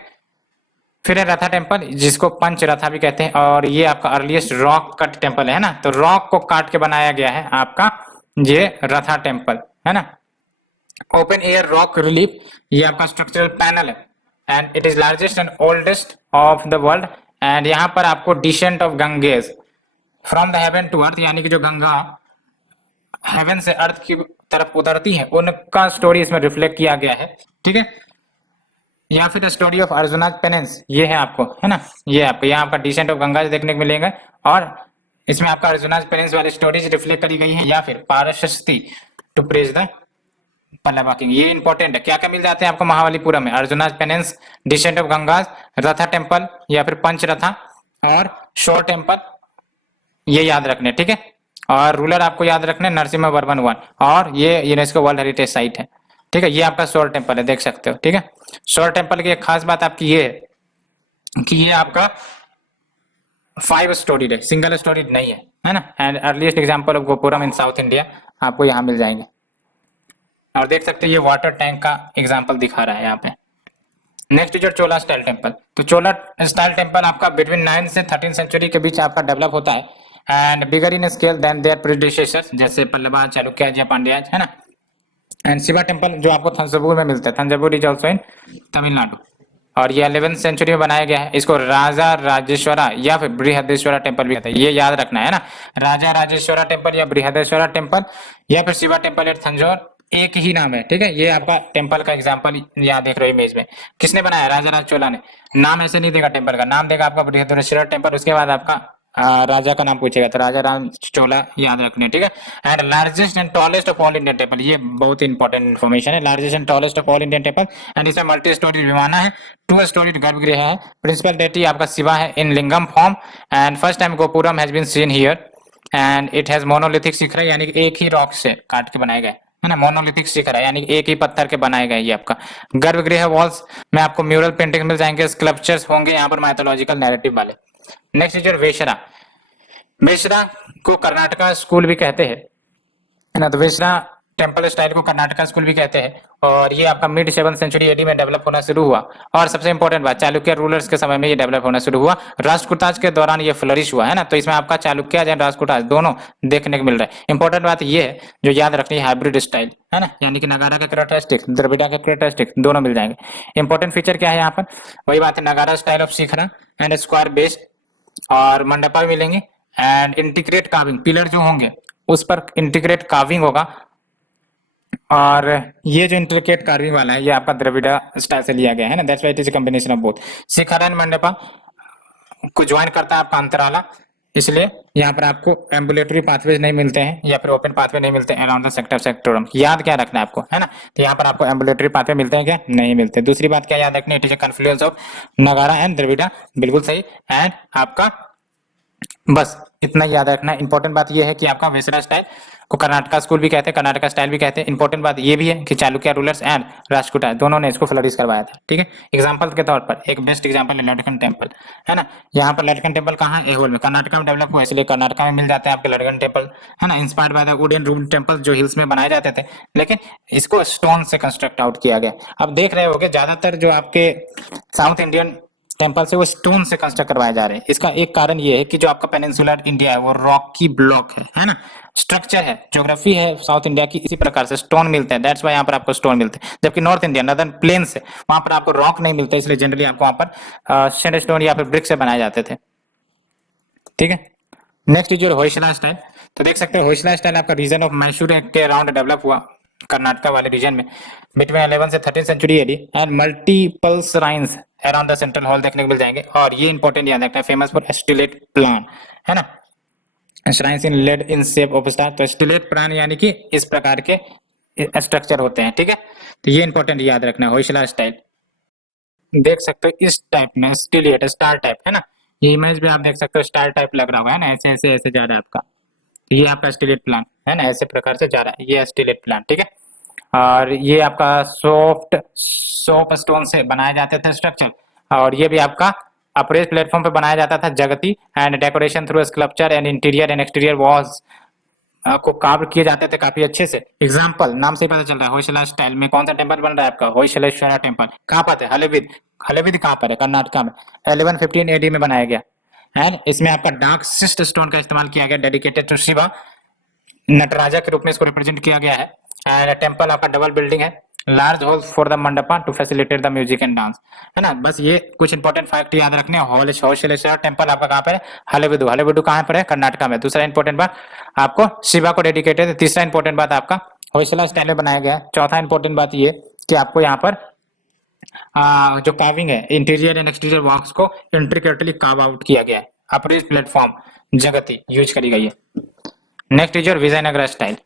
फिर है रथा टेम्पल, जिसको पंच रथा भी कहते हैं। और ये आपका अर्लीस्ट रॉक कट टेम्पल है ना। तो रॉक को काट के बनाया गया है आपका ये रथा टेम्पल है ना। ओपन एयर रॉक रिलीफ, ये आपका स्ट्रक्चरल पैनल है and it is largest and oldest of the world. And यहाँ पर आपको descent of Ganges from the heaven to earth, यानी कि जो गंगा हेवन से अर्थ की तरफ उतरती है उनका स्टोरी इसमें रिफ्लेक्ट किया गया है, ठीक है। या फिर स्टोरी ऑफ अर्जुना पेनेंस, ये है आपको, है ना, ये आपको यहाँ आपका डिसेंट ऑफ गंगा देखने को मिलेगा और इसमें आपका अर्जुना पेनेंस वाली स्टोरीज रिफ्लेक्ट करी गई है। या फिर prashasti to praise the Pallava king, ये इंपॉर्टेंट है। क्या क्या मिल जाते हैं आपको महाबलीपुरम में? Arjuna penance, descent of Ganges, ratha temple या फिर पंच रथा और शोर टेम्पल, ये याद रखने, ठीक है। और रूलर आपको याद रखने नरसिम्हा वर्मन वन, और ये यूनेस्को वर्ल्ड हेरिटेज साइट है, ठीक है। ये आपका शोर टेम्पल है, देख सकते हो, ठीक है। शोर टेम्पल की एक खास बात आपकी ये है कि ये आपका 5 स्टोरीड है, सिंगल स्टोरीड नहीं है ना। And earliest example of gopuram in south India आपको यहाँ मिल जाएंगे। और देख सकते हैं ये वाटर टैंक का एग्जांपल दिखा रहा है यहाँ पे। नेक्स्ट जो चोला स्टाइल टेम्पल, तो चोला स्टाइल टेम्पल आपका बिटवीन 9 से 13 सेंचुरी के बीच आपका डेवलप होता है and bigger in scale than their predecessors, जैसे पल्लवा, चालुक्य या पांड्या, है ना। एंड शिवा टेम्पल जो आपको थंजावुर में मिलता है, Thanjavur is also in Tamil Nadu, और ये 11th सेंचुरी में बनाया गया है। इसको राजा राजेश्वरा या फिर बृहदेश्वरा टेम्पल भी कहते हैं, ये याद रखना है ना। राजा राजेश्वरा टेम्पल या बृहदेश्वरा टेम्पल या फिर शिवा टेम्पल एट थंजौर, एक ही नाम है, ठीक है। ये आपका टेम्पल का एग्जांपल यहाँ देख रहे हो इमेज में। किसने बनाया? राजा राज चोला ने। नाम ऐसे नहीं देगा टेम्पल का, नाम देगा आपका बृहदेश्वरा टेम्पल, उसके बाद आपका राजा का नाम पूछेगा, तो राजा राम चोला याद रखने, ठीक है। And largest and tallest of all Indian temple, ये बहुत इंपॉर्टेंट इन्फॉर्मेशन है। Largest and tallest of all Indian temple and इसमें मल्टी स्टोरी विमाना है, 2 स्टोरीड गर्भगृह है, प्रिंसिपल डेटी आपका शिवा है in lingam form and first time gopuram has been seen here and it has monolithic shikhara, यानी कि एक ही रॉक से काट के बनाए गए, है ना। मोनोलिथिक शिखर है यानी कि एक ही पत्थर के बनाए गए। ये आपका गर्भगृह वॉल्स में आपको म्यूरल पेंटिंग मिल जाएंगे, स्कल्पचर्स होंगे यहाँ पर माइथोलॉजिकल नैरेटिव वाले। Next is Vesara. वेशरा को कर्नाटका स्कूल भी कहते हैं, है ना। तो वेशरा टेम्पल स्टाइल को कर्नाटका स्कूल भी कहते हैं और ये आपका मिड 7th सेंचुरी एडी में डेवलप होना शुरू हुआ। और सबसे इंपॉर्टेंट बात, चालुक्य रूलर्स के समय में ये डेवलप होना शुरू हुआ, राष्ट्रकूटाज के दौरान ये फ्लरिश हुआ, है ना। तो इसमें आपका चालुक्य एंड राष्ट्रकूटाज दोनों देखने को मिल रहा है। इंपॉर्टेंट बात ये है जो याद रखनी है, हाइब्रिड स्टाइल, है ना, यानी कि नगारा के कैरेक्टरिस्टिक, द्रविड़ा के कैरेक्टरिस्टिक दोनों मिल जाएंगे। इंपॉर्टेंट फीचर क्या है यहाँ पर? वही बात है, नगारा style of shikhara and square based, और मंडपा भी मिलेंगे एंड इंटीग्रेट कार्विंग, पिलर जो होंगे उस पर इंटीग्रेट कार्विंग होगा। और ये जो इंट्रिकेट कार्विंग वाला है ये आपका द्रविड़ा स्टाइल से लिया गया है ना, that's why it is a combination of both. Shikhar and mandapa को ज्वाइन करता है आपका अंतराला, इसलिए यहाँ पर आपको एम्बुलेटरी पाथवेज नहीं मिलते हैं या फिर ओपन पाथवे नहीं मिलते अराउंड द सेक्टर सेक्टोरम। याद क्या रखना है आपको, है ना। तो यहाँ पर आपको एम्बुलेटरी पाथवे मिलते हैं क्या? नहीं मिलते। दूसरी बात क्या याद रखनी है? It is a confluence of नगारा एंड द्रविड़ा, बिल्कुल सही। एंड आपका बस इतना याद रखना है। इंपॉर्टेंट बात ये है कि आपका वेसरा स्टाइल को कर्नाटका स्कूल भी कहते हैं, कर्नाटका स्टाइल भी कहते हैं। इंपॉर्टेंट बात ये भी है कि चालुक्य रूलर्स एंड राष्ट्रकूटा दोनों ने इसको फ्लरिश करवाया था, ठीक है। एग्जांपल के तौर पर एक बेस्ट एग्जांपल है लटकन टेम्पल, है ना। यहाँ पर लटकन टेम्पल कहाँ है? एहोल में, कर्नाटका में डेवलप हुआ, इसलिए कर्नाटका में मिल जाते हैं आपके लटकन टेम्पल, है ना। Inspired by the wooden room temple जो हिल्स में बनाए जाते थे, लेकिन इसको स्टोन से कंस्ट्रक्ट आउट किया गया। अब देख रहे होगे ज्यादातर जो आपके साउथ इंडियन टेम्पल से वो स्टोन से कंस्ट्रक्ट करवाए जा रहे हैं। इसका एक कारण ये है कि जो आपका पेनिनसुलर इंडिया है वो रॉकी ब्लॉक है ना, स्ट्रक्चर है, ज्योग्राफी है साउथ इंडिया की, इसी प्रकार से स्टोन मिलते हैं, दैट्स वाई यहाँ पर आपको स्टोन मिलते हैं। जबकि नॉर्थ इंडिया नदर्न प्लेन्स है वहां पर आपको रॉक नहीं मिलता, इसलिए जनरली आपको वहां पर सैंडस्टोन या फिर ब्रिक से बनाए जाते थे, ठीक है। Next is your Hoysala style. तो देख सकते हो होयसला स्टाइल आपका रीजन ऑफ मैसूर के अराउंड डेवलप हुआ, कर्नाटका वाले रीजन में, बिटवीन 11 से 13 century AD and multiple shrines around the central hall देखने को मिल जाएंगे। और ये इंपॉर्टेंट याद रखना है, फेमस फॉर स्टिलेट प्लान, है ना, shrines in laid in shape of star. तो स्टिलेट प्लान यानी कि इस प्रकार के स्ट्रक्चर होते हैं, ठीक है। तो ये इंपॉर्टेंट याद रखना है। होयसला स्टाइल देख सकते हो इस टाइप में, स्टिलेट स्टार टाइप, है ना। ये इमेज भी आप देख सकते हो स्टार टाइप लग रहा होगा, है ना, ऐसे ऐसे ऐसे जा रहा है आपका। तो ये आपका स्टिलेट प्लान है ना, ऐसे प्रकार से जा रहा है, ये स्टिलेट प्लान, ठीक है। और ये आपका सॉफ्ट सोप स्टोन से बनाए जाते थे स्ट्रक्चर, और ये भी आपका अप्रेज प्लेटफॉर्म पे बनाया जाता था जगती and decoration through sculpture and interior and exterior walls को कार्व किए जाते थे काफी अच्छे से। एग्जांपल नाम से ही पता चल रहा है, होयसला स्टाइल में कौन सा टेम्पल बन रहा है आपका? होयसलेश्वरा टेम्पल। कहाँ पर है? हलेबीड। हलेबीड कहाँ पर है? कर्नाटका में, 1115 एडी में बनाया गया। एंड इसमें आपका डार्क सिस्ट स्टोन का इस्तेमाल किया गया, डेडिकेटेड टू शिवा नटराजा के रूप में इसको रिप्रेजेंट किया गया है। एंड टेम्पल आपका डबल बिल्डिंग है, large hall for the mandapa to facilitate the music and dance, है ना। बस ये कुछ इंपॉर्टेंट फैक्ट याद रखने। होशलेश्वर टेम्पल आपका कहाँ पर है? हलेबीडु। हलेबीडु कहाँ पर है? कर्नाटका में। दूसरा इंपॉर्टेंट बात आपको शिवा को डेडिकेटेड है। तीसरा इंपॉर्टेंट बात आपका होयसला स्टाइल में बनाया गया है। चौथा इंपॉर्टेंट बात ये कि आपको यहाँ पर जो कार्विंग है, इंटीरियर एंड एक्सटीरियर वर्क्स को इंट्रिकेटली कार्व आउट किया गया है। अप्रेज प्लेटफॉर्म जगती यूज करी गई है। Next is your Vijayanagar style.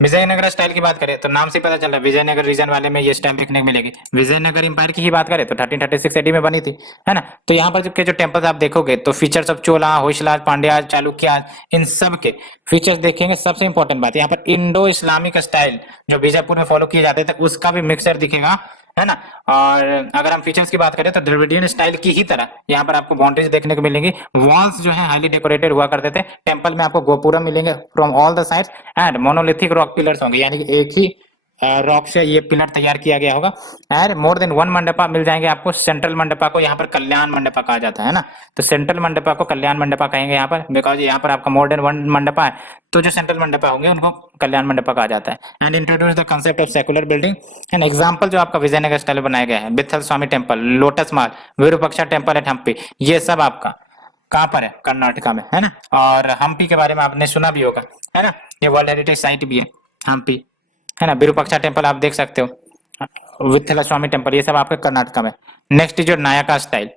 Vijayanagar style की बात करें तो नाम से पता चल रहा है विजयनगर रीजन वाले में ये स्टाइल देखने को मिलेगी। विजयनगर एम्पायर की ही बात करें तो 1336 एडी में बनी थी, है ना। तो यहाँ पर जो टेम्पल्स आप देखोगे तो फीचर्स ऑफ चोला, होयसला, पांड्या, चालुक्य, इन सब के फीचर्स देखेंगे। सबसे इंपॉर्टेंट बात यहाँ पर इंडो इस्लामिक स्टाइल जो बीजापुर में फॉलो किए जाते थे उसका भी मिक्सर दिखेगा, है ना। और अगर हम फीचर्स की बात करें तो द्रविडियन स्टाइल की ही तरह यहाँ पर आपको बाउंड्रीज देखने को मिलेंगी। वॉल्स जो है हाईली डेकोरेटेड हुआ करते थे। टेंपल में आपको गोपुरम मिलेंगे from all the sides and monolithic rock pillars होंगे, यानी कि एक ही रॉक से ये पिलर तैयार किया गया होगा। And more than one mandapa मिल जाएंगे आपको। सेंट्रल मंडपा को यहाँ पर कल्याण मंडपा कहा जाता है ना। तो सेंट्रल मंडपा को कल्याण मंडपा कहेंगे यहाँ पर, बिकॉज यहाँ पर आपका मोर देन वन मंडपा है। तो जो सेंट्रल मंडपा होंगे उनको कल्याण मंडपा कहा जाता है। And introduce the concept of secular building. And example जो आपका विजयनगर स्टाइल बनाया गया है, विठल स्वामी temple, lotus Mahal, Virupaksha temple at Hampi, ये सब आपका कहाँ पर है? कर्नाटका में, है ना। और हम्पी के बारे में आपने सुना भी होगा, है ना। ये वर्ल्ड हेरिटेज साइट भी है हम्पी, है ना। विरूपाक्षा टेम्पल आप देख सकते हो, विठल स्वामी टेम्पल, ये सब आपके कर्नाटका में। नेक्स्ट इज जो नायका स्टाइल,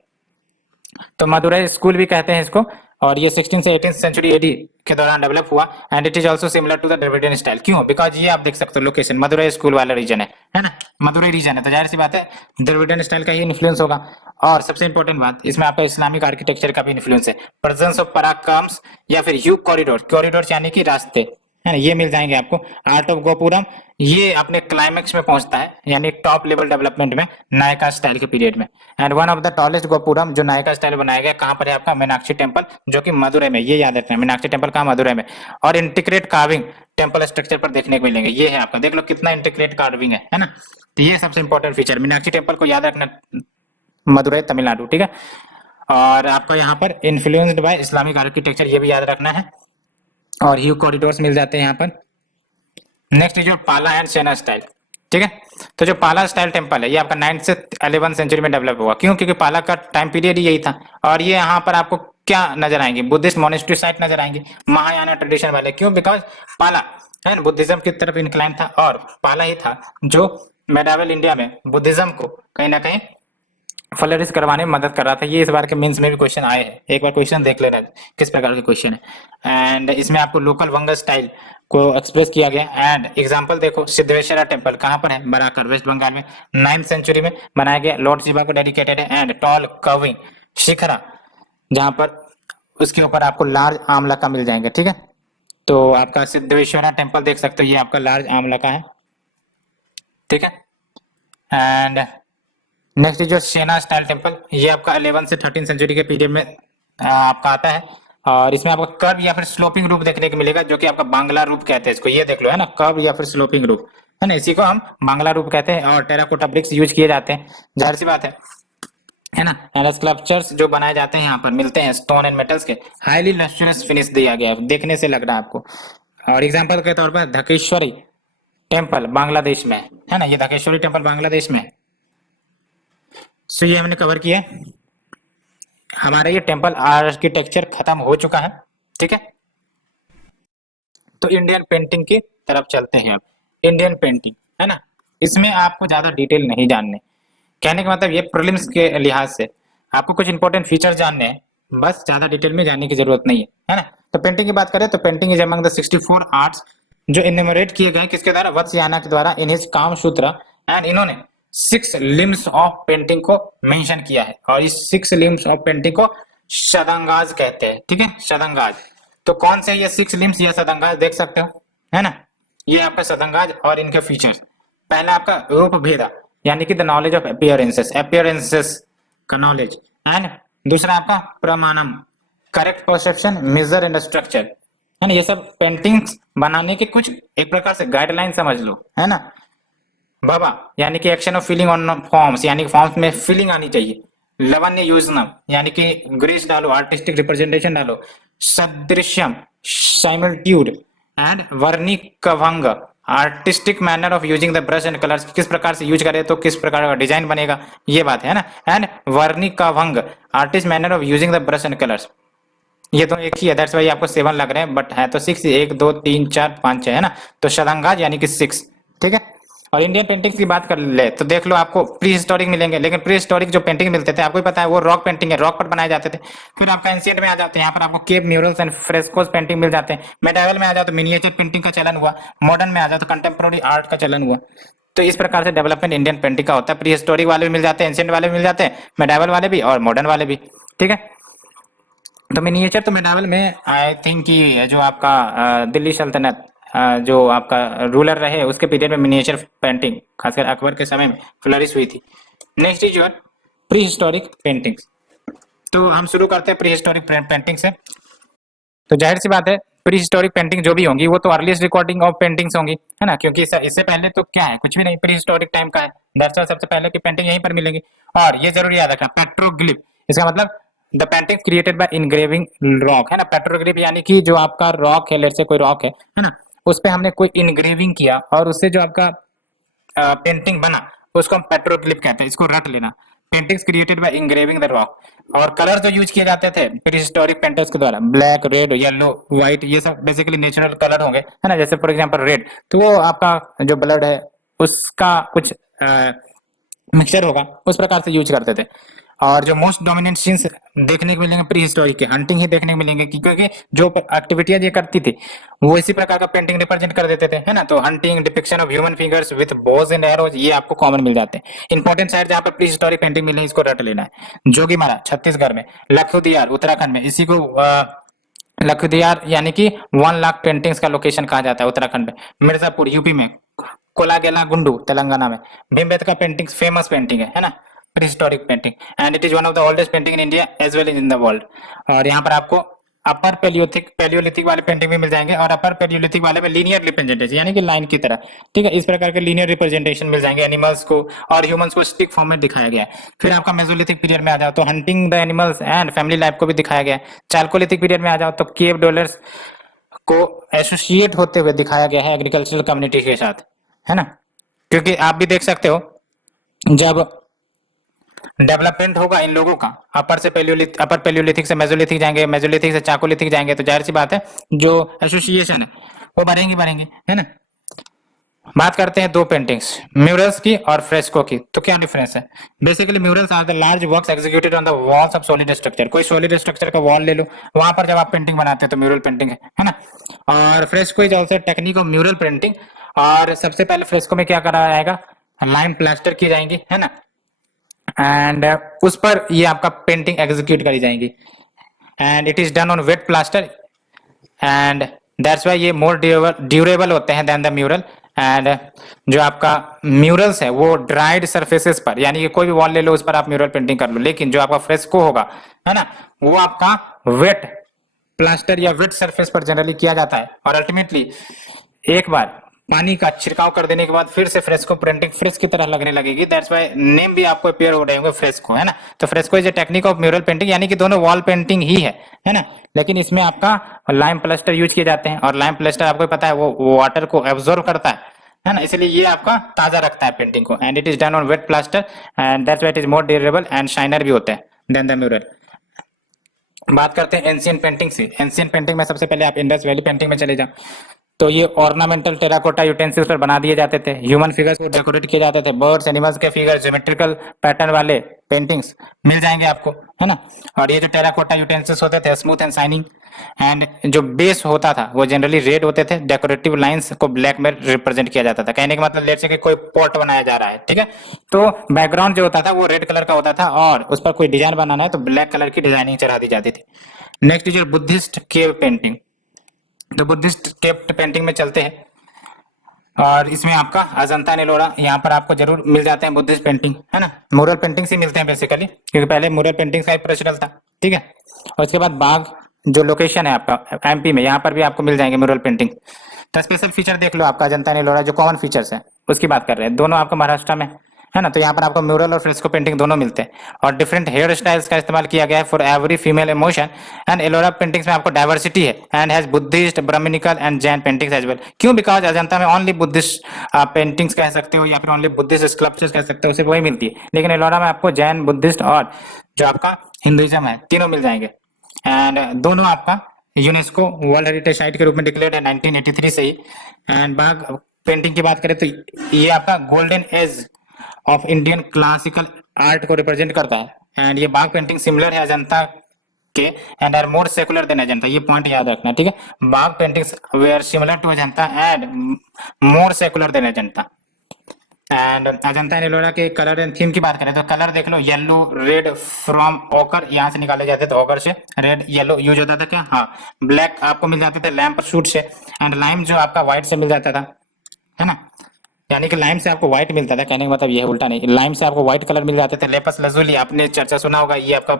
तो मदुरई स्कूल भी कहते हैं इसको। और ये 16 से 18 सेंचुरी एडी के दौरान डेवलप हुआ। And it is also similar to the Dravidian style. क्यों? बिकॉज ये आप देख सकते हो लोकेशन मदुरई स्कूल वाला रीजन है ना। मदुरई रीजन है तो जाहिर सी बात है द्रविडियन स्टाइल का ही इन्फ्लुएंस होगा। और सबसे इंपॉर्टेंट बात इसमें आपका इस्लामिक आर्किटेक्चर का भी इन्फ्लुएंस है। प्रेजेंस ऑफ पराक्रम्स या फिर यू कॉरिडोर, कॉरिडोर यानी कि रास्ते, है ना, ये मिल जाएंगे आपको। आर्ट ऑफ गोपुरम ये अपने क्लाइमेक्स में पहुंचता है, यानी टॉप लेवल डेवलपमेंट में नायका स्टाइल के पीरियड में। And one of the tallest gopuram जो नायका स्टाइल बनाया गया कहां पर है? आपका मीनाक्षी टेम्पल, जो कि मदुरई में। ये याद रखना, मीनाक्षी टेम्पल कहां? मदुरई में। और इंटीग्रेट कार्विंग टेम्पल स्ट्रक्चर पर देखने को मिलेंगे। ये है आपका, देख लो कितना इंटीग्रेट कार्विंग है ना। तो ये सबसे इंपॉर्टेंट फीचर, मीनाक्षी टेम्पल को याद रखना, मदुरई तमिलनाडु, ठीक है। और आपका यहाँ पर इन्फ्लुएंस्ड बाय इस्लामिक आर्किटेक्चर, ये भी याद रखना है। और ह्यू कॉरिडोर्स मिल जाते हैं यहाँ पर। नेक्स्ट जो पाला एंड सेना स्टाइल, ठीक है। तो जो पाला स्टाइल टेम्पल है ये आपका 9th से 11th सेंचुरी में डेवलप हुआ। क्यों? क्योंकि पाला का टाइम पीरियड ही यही था। और ये यहाँ पर आपको क्या नजर आएंगे? बुद्धिस्ट मोनेस्ट्री साइट नजर आएंगे, महायाना ट्रेडिशन वाले। क्यों? बिकॉज पाला है बुद्धिज्म की तरफ इंक्लाइन था और पाला ही था जो मेडावल इंडिया में बुद्धिज्म को कहीं ना कहीं फ्लरिश करवाने में मदद कर रहा था। ये इस बार के मेंस में भी क्वेश्चन आए हैं, एक बार क्वेश्चन देख लेना किस प्रकार के क्वेश्चन है। एंड इसमें आपको लोकल वंगा स्टाइल को एक्सप्रेस किया गया। एंड एग्जांपल देखो, सिद्धेश्वरा टेम्पल कहां पर है? बराकर, वेस्ट बंगाल में, 9th सेंचुरी में बनाया गया। लॉर्ड शिवा को डेडिकेटेड है। एंड टॉल कर्विंग शिखरा, जहां पर उसके ऊपर आपको लार्ज आमला का मिल जाएंगे, ठीक है। तो आपका सिद्धेश्वरा टेम्पल देख सकते हो, ये आपका लार्ज आमला का है, ठीक है। एंड नेक्स्ट जो सेना स्टाइल टेम्पल, ये आपका 11 से 13 सेंचुरी के पीरियड में आपका आता है। और इसमें आपको कर्व या फिर स्लोपिंग रूप देखने को मिलेगा, जो कि आपका बांग्ला रूप कहते हैं इसको। ये देख लो, है ना, कर्व या फिर स्लोपिंग रूप, है ना, इसी को हम बांग्ला रूप कहते हैं। और टेराकोटा ब्रिक्स यूज किए जाते हैं, जाहिर सी बात है ना। एंड स्कल्पचर्स जो बनाए जाते हैं यहाँ पर मिलते हैं स्टोन एंड मेटल्स के, हाईली लस्ट्रस फिनिश दिया गया है, देखने से लग रहा है आपको। और एग्जाम्पल के तौर पर धकेश्वरी टेम्पल बांग्लादेश में है ना, ये धकेश्वरी टेम्पल बांग्लादेश में। सो ये हमने कवर किया। हमारा ये टेम्पल आर्किटेक्चर खत्म हो चुका है, ठीक है। तो इंडियन पेंटिंग की तरफ चलते हैं अब। इंडियन पेंटिंग, है ना, इसमें आपको ज्यादा डिटेल नहीं जानने, कहने का मतलब ये प्रीलिम्स के लिहाज से आपको कुछ इंपॉर्टेंट फीचर्स जानने हैं, बस ज्यादा डिटेल में जानने की जरूरत नहीं है ना। तो पेंटिंग की बात करें तो painting is among the 64 arts जो इनमेरेट किए गए किसके द्वारा? वत्स्याना के द्वारा इन हिज कामसूत्र। एंड इन्होंने 6 लिम्स ऑफ पेंटिंग को मेंशन किया है। और इस 6 लिम्स ऑफ पेंटिंग को शतंगाज कहते हैं, ठीक है, शतंगाज। तो कौन से ये 6 लिम्स या शतंगाज देख सकते हो, है ना। ये आपका शतंगाज और इनके फीचर्स, पहला आपका रूप भेदा, यानी कि द नॉलेज ऑफ अपीयरेंसेस का नॉलेज। एंड दूसरा आपका pramanam, correct perception, measure and structure, है ना। ये सब पेंटिंग्स बनाने के कुछ एक प्रकार से गाइडलाइन समझ लो, है ना। बाबा यानी कि action of feeling on forms, यानी कि फॉर्म्स में फीलिंग आनी चाहिए। लवन्य योजना यानी कि ग्रेस डालो, आर्टिस्टिक रिप्रेजेंटेशन डालो। Sadrishyam, similitude, and varnikabhanga artistic manner of using the brush and colours, किस प्रकार से यूज करें तो किस प्रकार का डिजाइन बनेगा, ये बात है ना। And varnikabhanga artist manner of using the brush and colours, ये तो एक ही है, दैट्स वाई आपको 7 लग रहे हैं, बट है तो 6, 1 2 3 4 5 6 है ना, तो शतरंगाज यानी कि 6, ठीक है। और इंडियन पेंटिंग्स की बात कर ले तो देख लो आपको प्री हिस्टोरिक मिलेंगे, लेकिन प्री हिस्टोरिक जो पेंटिंग मिलते थे आपको ही पता है वो रॉक पेंटिंग है, रॉक पर बनाए जाते थे। फिर आपका एंशियंट में आ जाते हैं, यहाँ पर आपको केव म्यूरल्स एंड फ्रेस्कोस पेंटिंग मिल जाते हैं। मेडावल में आ जाओ तो मिनिएचर पेंटिंग का चलन हुआ, मॉडर्न में आ जाओ तो कंटेम्प्रोरी आर्ट का चलन हुआ। तो इस प्रकार से डेवलपमेंट इंडियन पेंटिंग का होता है। प्री हिस्टोरिक वाले भी मिल जाते हैं, एंशियंट वाले भी मिल जाते हैं, मेडावल वाले भी और मॉडर्न वाले भी, ठीक है। तो मिनिएचर तो मेडावल में आई थिंक कि जो आपका दिल्ली सल्तनत जो आपका रूलर रहे उसके पीरियड में मिनिएचर पेंटिंग खासकर अकबर के समय में फ्लरिश हुई थी। Next is your pre historic paintings. तो हम शुरू करते हैं प्री हिस्टोरिक पेंटिंग से। तो जाहिर सी बात है प्री हिस्टोरिक पेंटिंग जो भी होंगी वो तो अर्लीस्ट रिकॉर्डिंग ऑफ पेंटिंग्स होंगी, है ना, क्योंकि इससे पहले तो क्या है, कुछ भी नहीं, प्री हिस्टोरिक टाइम का है। दरअसल सबसे पहले की पेंटिंग यहीं पर मिलेंगी। और ये जरूर याद रखना पेट्रोग्लिफ, इसका मतलब the painting created by engraving rock, है ना। पेट्रोग्लिफ यानी कि जो आपका रॉक है, लेट से कोई रॉक है ना, उस पे हमने कोई इनग्रेविंग किया और उससे जो आपका पेंटिंग बना उसको हम पेट्रोग्लिफ कहते हैं, इसको रट लेना। Paintings created by engraving the rock. और कलर जो यूज किए जाते थे प्रीहिस्टोरिक पेंटर्स के द्वारा, ब्लैक, रेड, येलो, व्हाइट, ये सब बेसिकली नेचुरल कलर होंगे, है ना। जैसे फॉर एग्जांपल रेड, तो वो आपका जो ब्लड है उसका कुछ मिक्सचर होगा, उस प्रकार से यूज करते थे। और जो मोस्ट डोमिनेंट सीन्स देखने को मिलेंगे प्री हिस्टोरिक के, हंटिंग ही देखने को मिलेंगे, क्योंकि जो एक्टिविटीज ये करती थी वो इसी प्रकार का पेंटिंग रिप्रेजेंट कर देते थे, है ना। तो hunting, depiction of human figures with Bhoj and arrows, ये आपको कॉमन मिल जाते हैं। इंपॉर्टेंट साइड जहाँ पर प्री हिस्टोरिक पेंटिंग मिले इसको रट लेना है। जोगीमारा छत्तीसगढ़ में, लखुदियार उत्तराखंड में, इसी को लखुदियार यानी कि 1 लाख पेंटिंग्स का लोकेशन कहा जाता है उत्तराखंड में। मिर्जापुर यूपी में, कोलागेला गुंडू तेलंगाना में, भीमबेटका पेंटिंग फेमस पेंटिंग है ना, prehistoric painting, and it is one of the oldest painting in India as well in the world. और यहाँ पर आपको अपर पेलियोलिथिक वाले पेंटिंग भी मिल जाएंगे, और अपर पेलियोलिथिक वाले में लीनियर रिप्रेजेंटेशन यानी कि लाइन की तरह, ठीक है, इस प्रकार के लीनियर रिप्रेजेंटेशन मिल जाएंगे। एनिमल्स को और ह्यूमंस को स्टिक फॉर्म में दिखाया गया है। फिर आपका मेसोलिथिक पीरियड में आ जाओ तो hunting the animals and family life को भी दिखाया गया है। चालकोलिथिक पीरियड में आ जाओ तो केव डवेलर्स को एसोसिएट होते हुए दिखाया गया है एग्रीकल्चरल कम्युनिटी के साथ, है ना। क्योंकि आप भी देख सकते हो जब डेवलपमेंट होगा इन लोगों का, अपर पेलियोलिथिक से मेसोलिथिक जाएंगे, मेसोलिथिक से चाकोलिथिक जाएंगे, तो जाहिर सी बात है जो एसोसिएशन है वो बढ़ेंगे, है ना। बात करते हैं दो पेंटिंग्स, म्यूरल्स की और फ्रेस्को की। तो क्या डिफरेंस है? Basically murals are the large works executed on the walls of solid structure. कोई सॉलिड स्ट्रक्चर का वॉल ले लो, वहां पर जब आप पेंटिंग बनाते हैं तो म्यूरल पेंटिंग है ना। और fresco is also technique of mural painting. और सबसे पहले फ्रेस्को में क्या करा जाएगा, लाइम प्लास्टर की जाएंगी, है ना, एंड उस पर ये आपका पेंटिंग एग्जीक्यूट करी जाएंगी, and it is done on wet plaster, and that's why ये मोर ड्यूरेबल होते हैं देन द म्यूरल। एंड जो आपका म्यूरल्स है वो ड्राइड सरफेसेस पर, यानी कि कोई भी वॉल ले लो उस पर आप म्यूरल पेंटिंग कर लो, लेकिन जो आपका फ्रेस्को होगा, है ना, वो आपका वेट प्लास्टर या वेट सरफेस पर जनरली किया जाता है। और अल्टीमेटली एक बार पानी का छिड़काव कर देने के बाद फिर से फ्रेस्को प्रिंटिंग फ्रेश की तरह लगने लगेगी। दैट्स व्हाई नेम भी आपको अपीयर हो रहे होंगे फ्रेस्को, है ना। तो fresco is a technique of mural painting, यानी कि दोनों वॉल पेंटिंग ही है ना, लेकिन इसमें आपका लाइम प्लास्टर यूज किए जाते हैं। और लाइम प्लास्टर आपको पता है वो वाटर को एब्जॉर्व करता है ना, इसलिए ये आपका ताजा रखता है पेंटिंग को। And it is done on wet plaster and that's why it is more durable and shiner भी होते हैं देन द म्यूरल। बात करते हैं एंशियंट पेंटिंग से। एंशियंट पेंटिंग में सबसे पहले आप इंडस वैली पेंटिंग में चले जाओ, तो ये ऑर्नामेंटल टेराकोटा यूटेंसिल्स पर बना दिए जाते थे। ह्यूमन फिगर्स को डेकोरेट किए जाते थे, बर्ड्स एनिमल्स के फिगर ज्योमेट्रिकल पैटर्न वाले पेंटिंग्स मिल जाएंगे आपको, है ना। और ये जो टेराकोटा यूटेंसिल्स होते थे स्मूथ एंड शाइनिंग, एंड जो बेस होता था वो जनरली रेड होते थे, डेकोरेटिव लाइंस को ब्लैक में रिप्रेजेंट किया जाता था। कहने का मतलब लेट्स से कि कोई पॉट बनाया जा रहा है, ठीक है, तो बैकग्राउंड जो होता था वो रेड कलर का होता था और उस पर कोई डिजाइन बनाना है तो ब्लैक कलर की डिजाइनिंग चढ़ा दी जाती थी। Next is Buddhist cave painting. तो बुद्धिस्ट केव पेंटिंग में चलते हैं, और इसमें आपका अजंता नेलोरा यहाँ पर आपको जरूर मिल जाते हैं बुद्धिस्ट पेंटिंग, है ना। मुरल पेंटिंग से मिलते हैं बेसिकली, क्योंकि पहले मुरल पेंटिंग का एक प्रचलन था, ठीक है। और उसके बाद बाघ जो लोकेशन है आपका एमपी में, यहाँ पर भी आपको मिल जाएंगे मुरल पेंटिंग। तो स्पेशल फीचर देख लो आपका अजंता नेलोरा, जो कॉमन फीचर्स है उसकी बात कर रहे हैं, दोनों आपका महाराष्ट्र में, है ना। तो यहाँ पर आपको म्यूरल और फ्रेस्को पेंटिंग दोनों मिलते हैं और डिफरेंट हेयर स्टाइल्स का इस्तेमाल किया गया है for every female emotion. And Ellora paintings में आपको डाइवर्सिटी है and has Buddhist, Brahmanical and Jain paintings as well. क्यों? बिकॉज अजंता में ओनली बुद्धिस्ट पेंटिंग्स कह सकते हो या फिर ओनली बुद्धिस्ट स्कल्पचर्स कह सकते हो, सिर्फ वही मिलती है। लेकिन एलोरा में आपको जैन, बुद्धिस्ट और जो आपका हिंदुइज्म है तीनों मिल जाएंगे। एंड दोनों आपका यूनेस्को वर्ल्ड हेरिटेज साइट के रूप में डिक्लेयर्ड है 1983 से ही। एंड बाघ पेंटिंग की बात करें तो ये आपका golden age of Indian classical art को रिप्रेजेंट करता है। एंड ये बाघ पेंटिंग सिमिलर है अजंता के and are more secular than Ajanta. ये पॉइंट याद रखना, ठीक है। Bagh paintings were similar to Ajanta and more secular than Ajanta. And Ajanta and Ellora के कलर एंड थीम की बात करें तो कलर देख लो, येलो रेड फ्रॉम ओकर, यहाँ से निकाले जाते थे ओकर से, रेड येलो यूज होता था क्या, हाँ। ब्लैक आपको मिल जाते थे लैम्प शूट से एंड लाइम जो आपका व्हाइट से मिल जाता था, है ना। यानी कि लाइम से आपको व्हाइट मिलता था, कहने का मतलब ये है, उल्टा नहीं। लाइम से आपको व्हाइट कलर मिल जाते थे। लेपस लजुली आपने चर्चा सुना होगा, ये आपका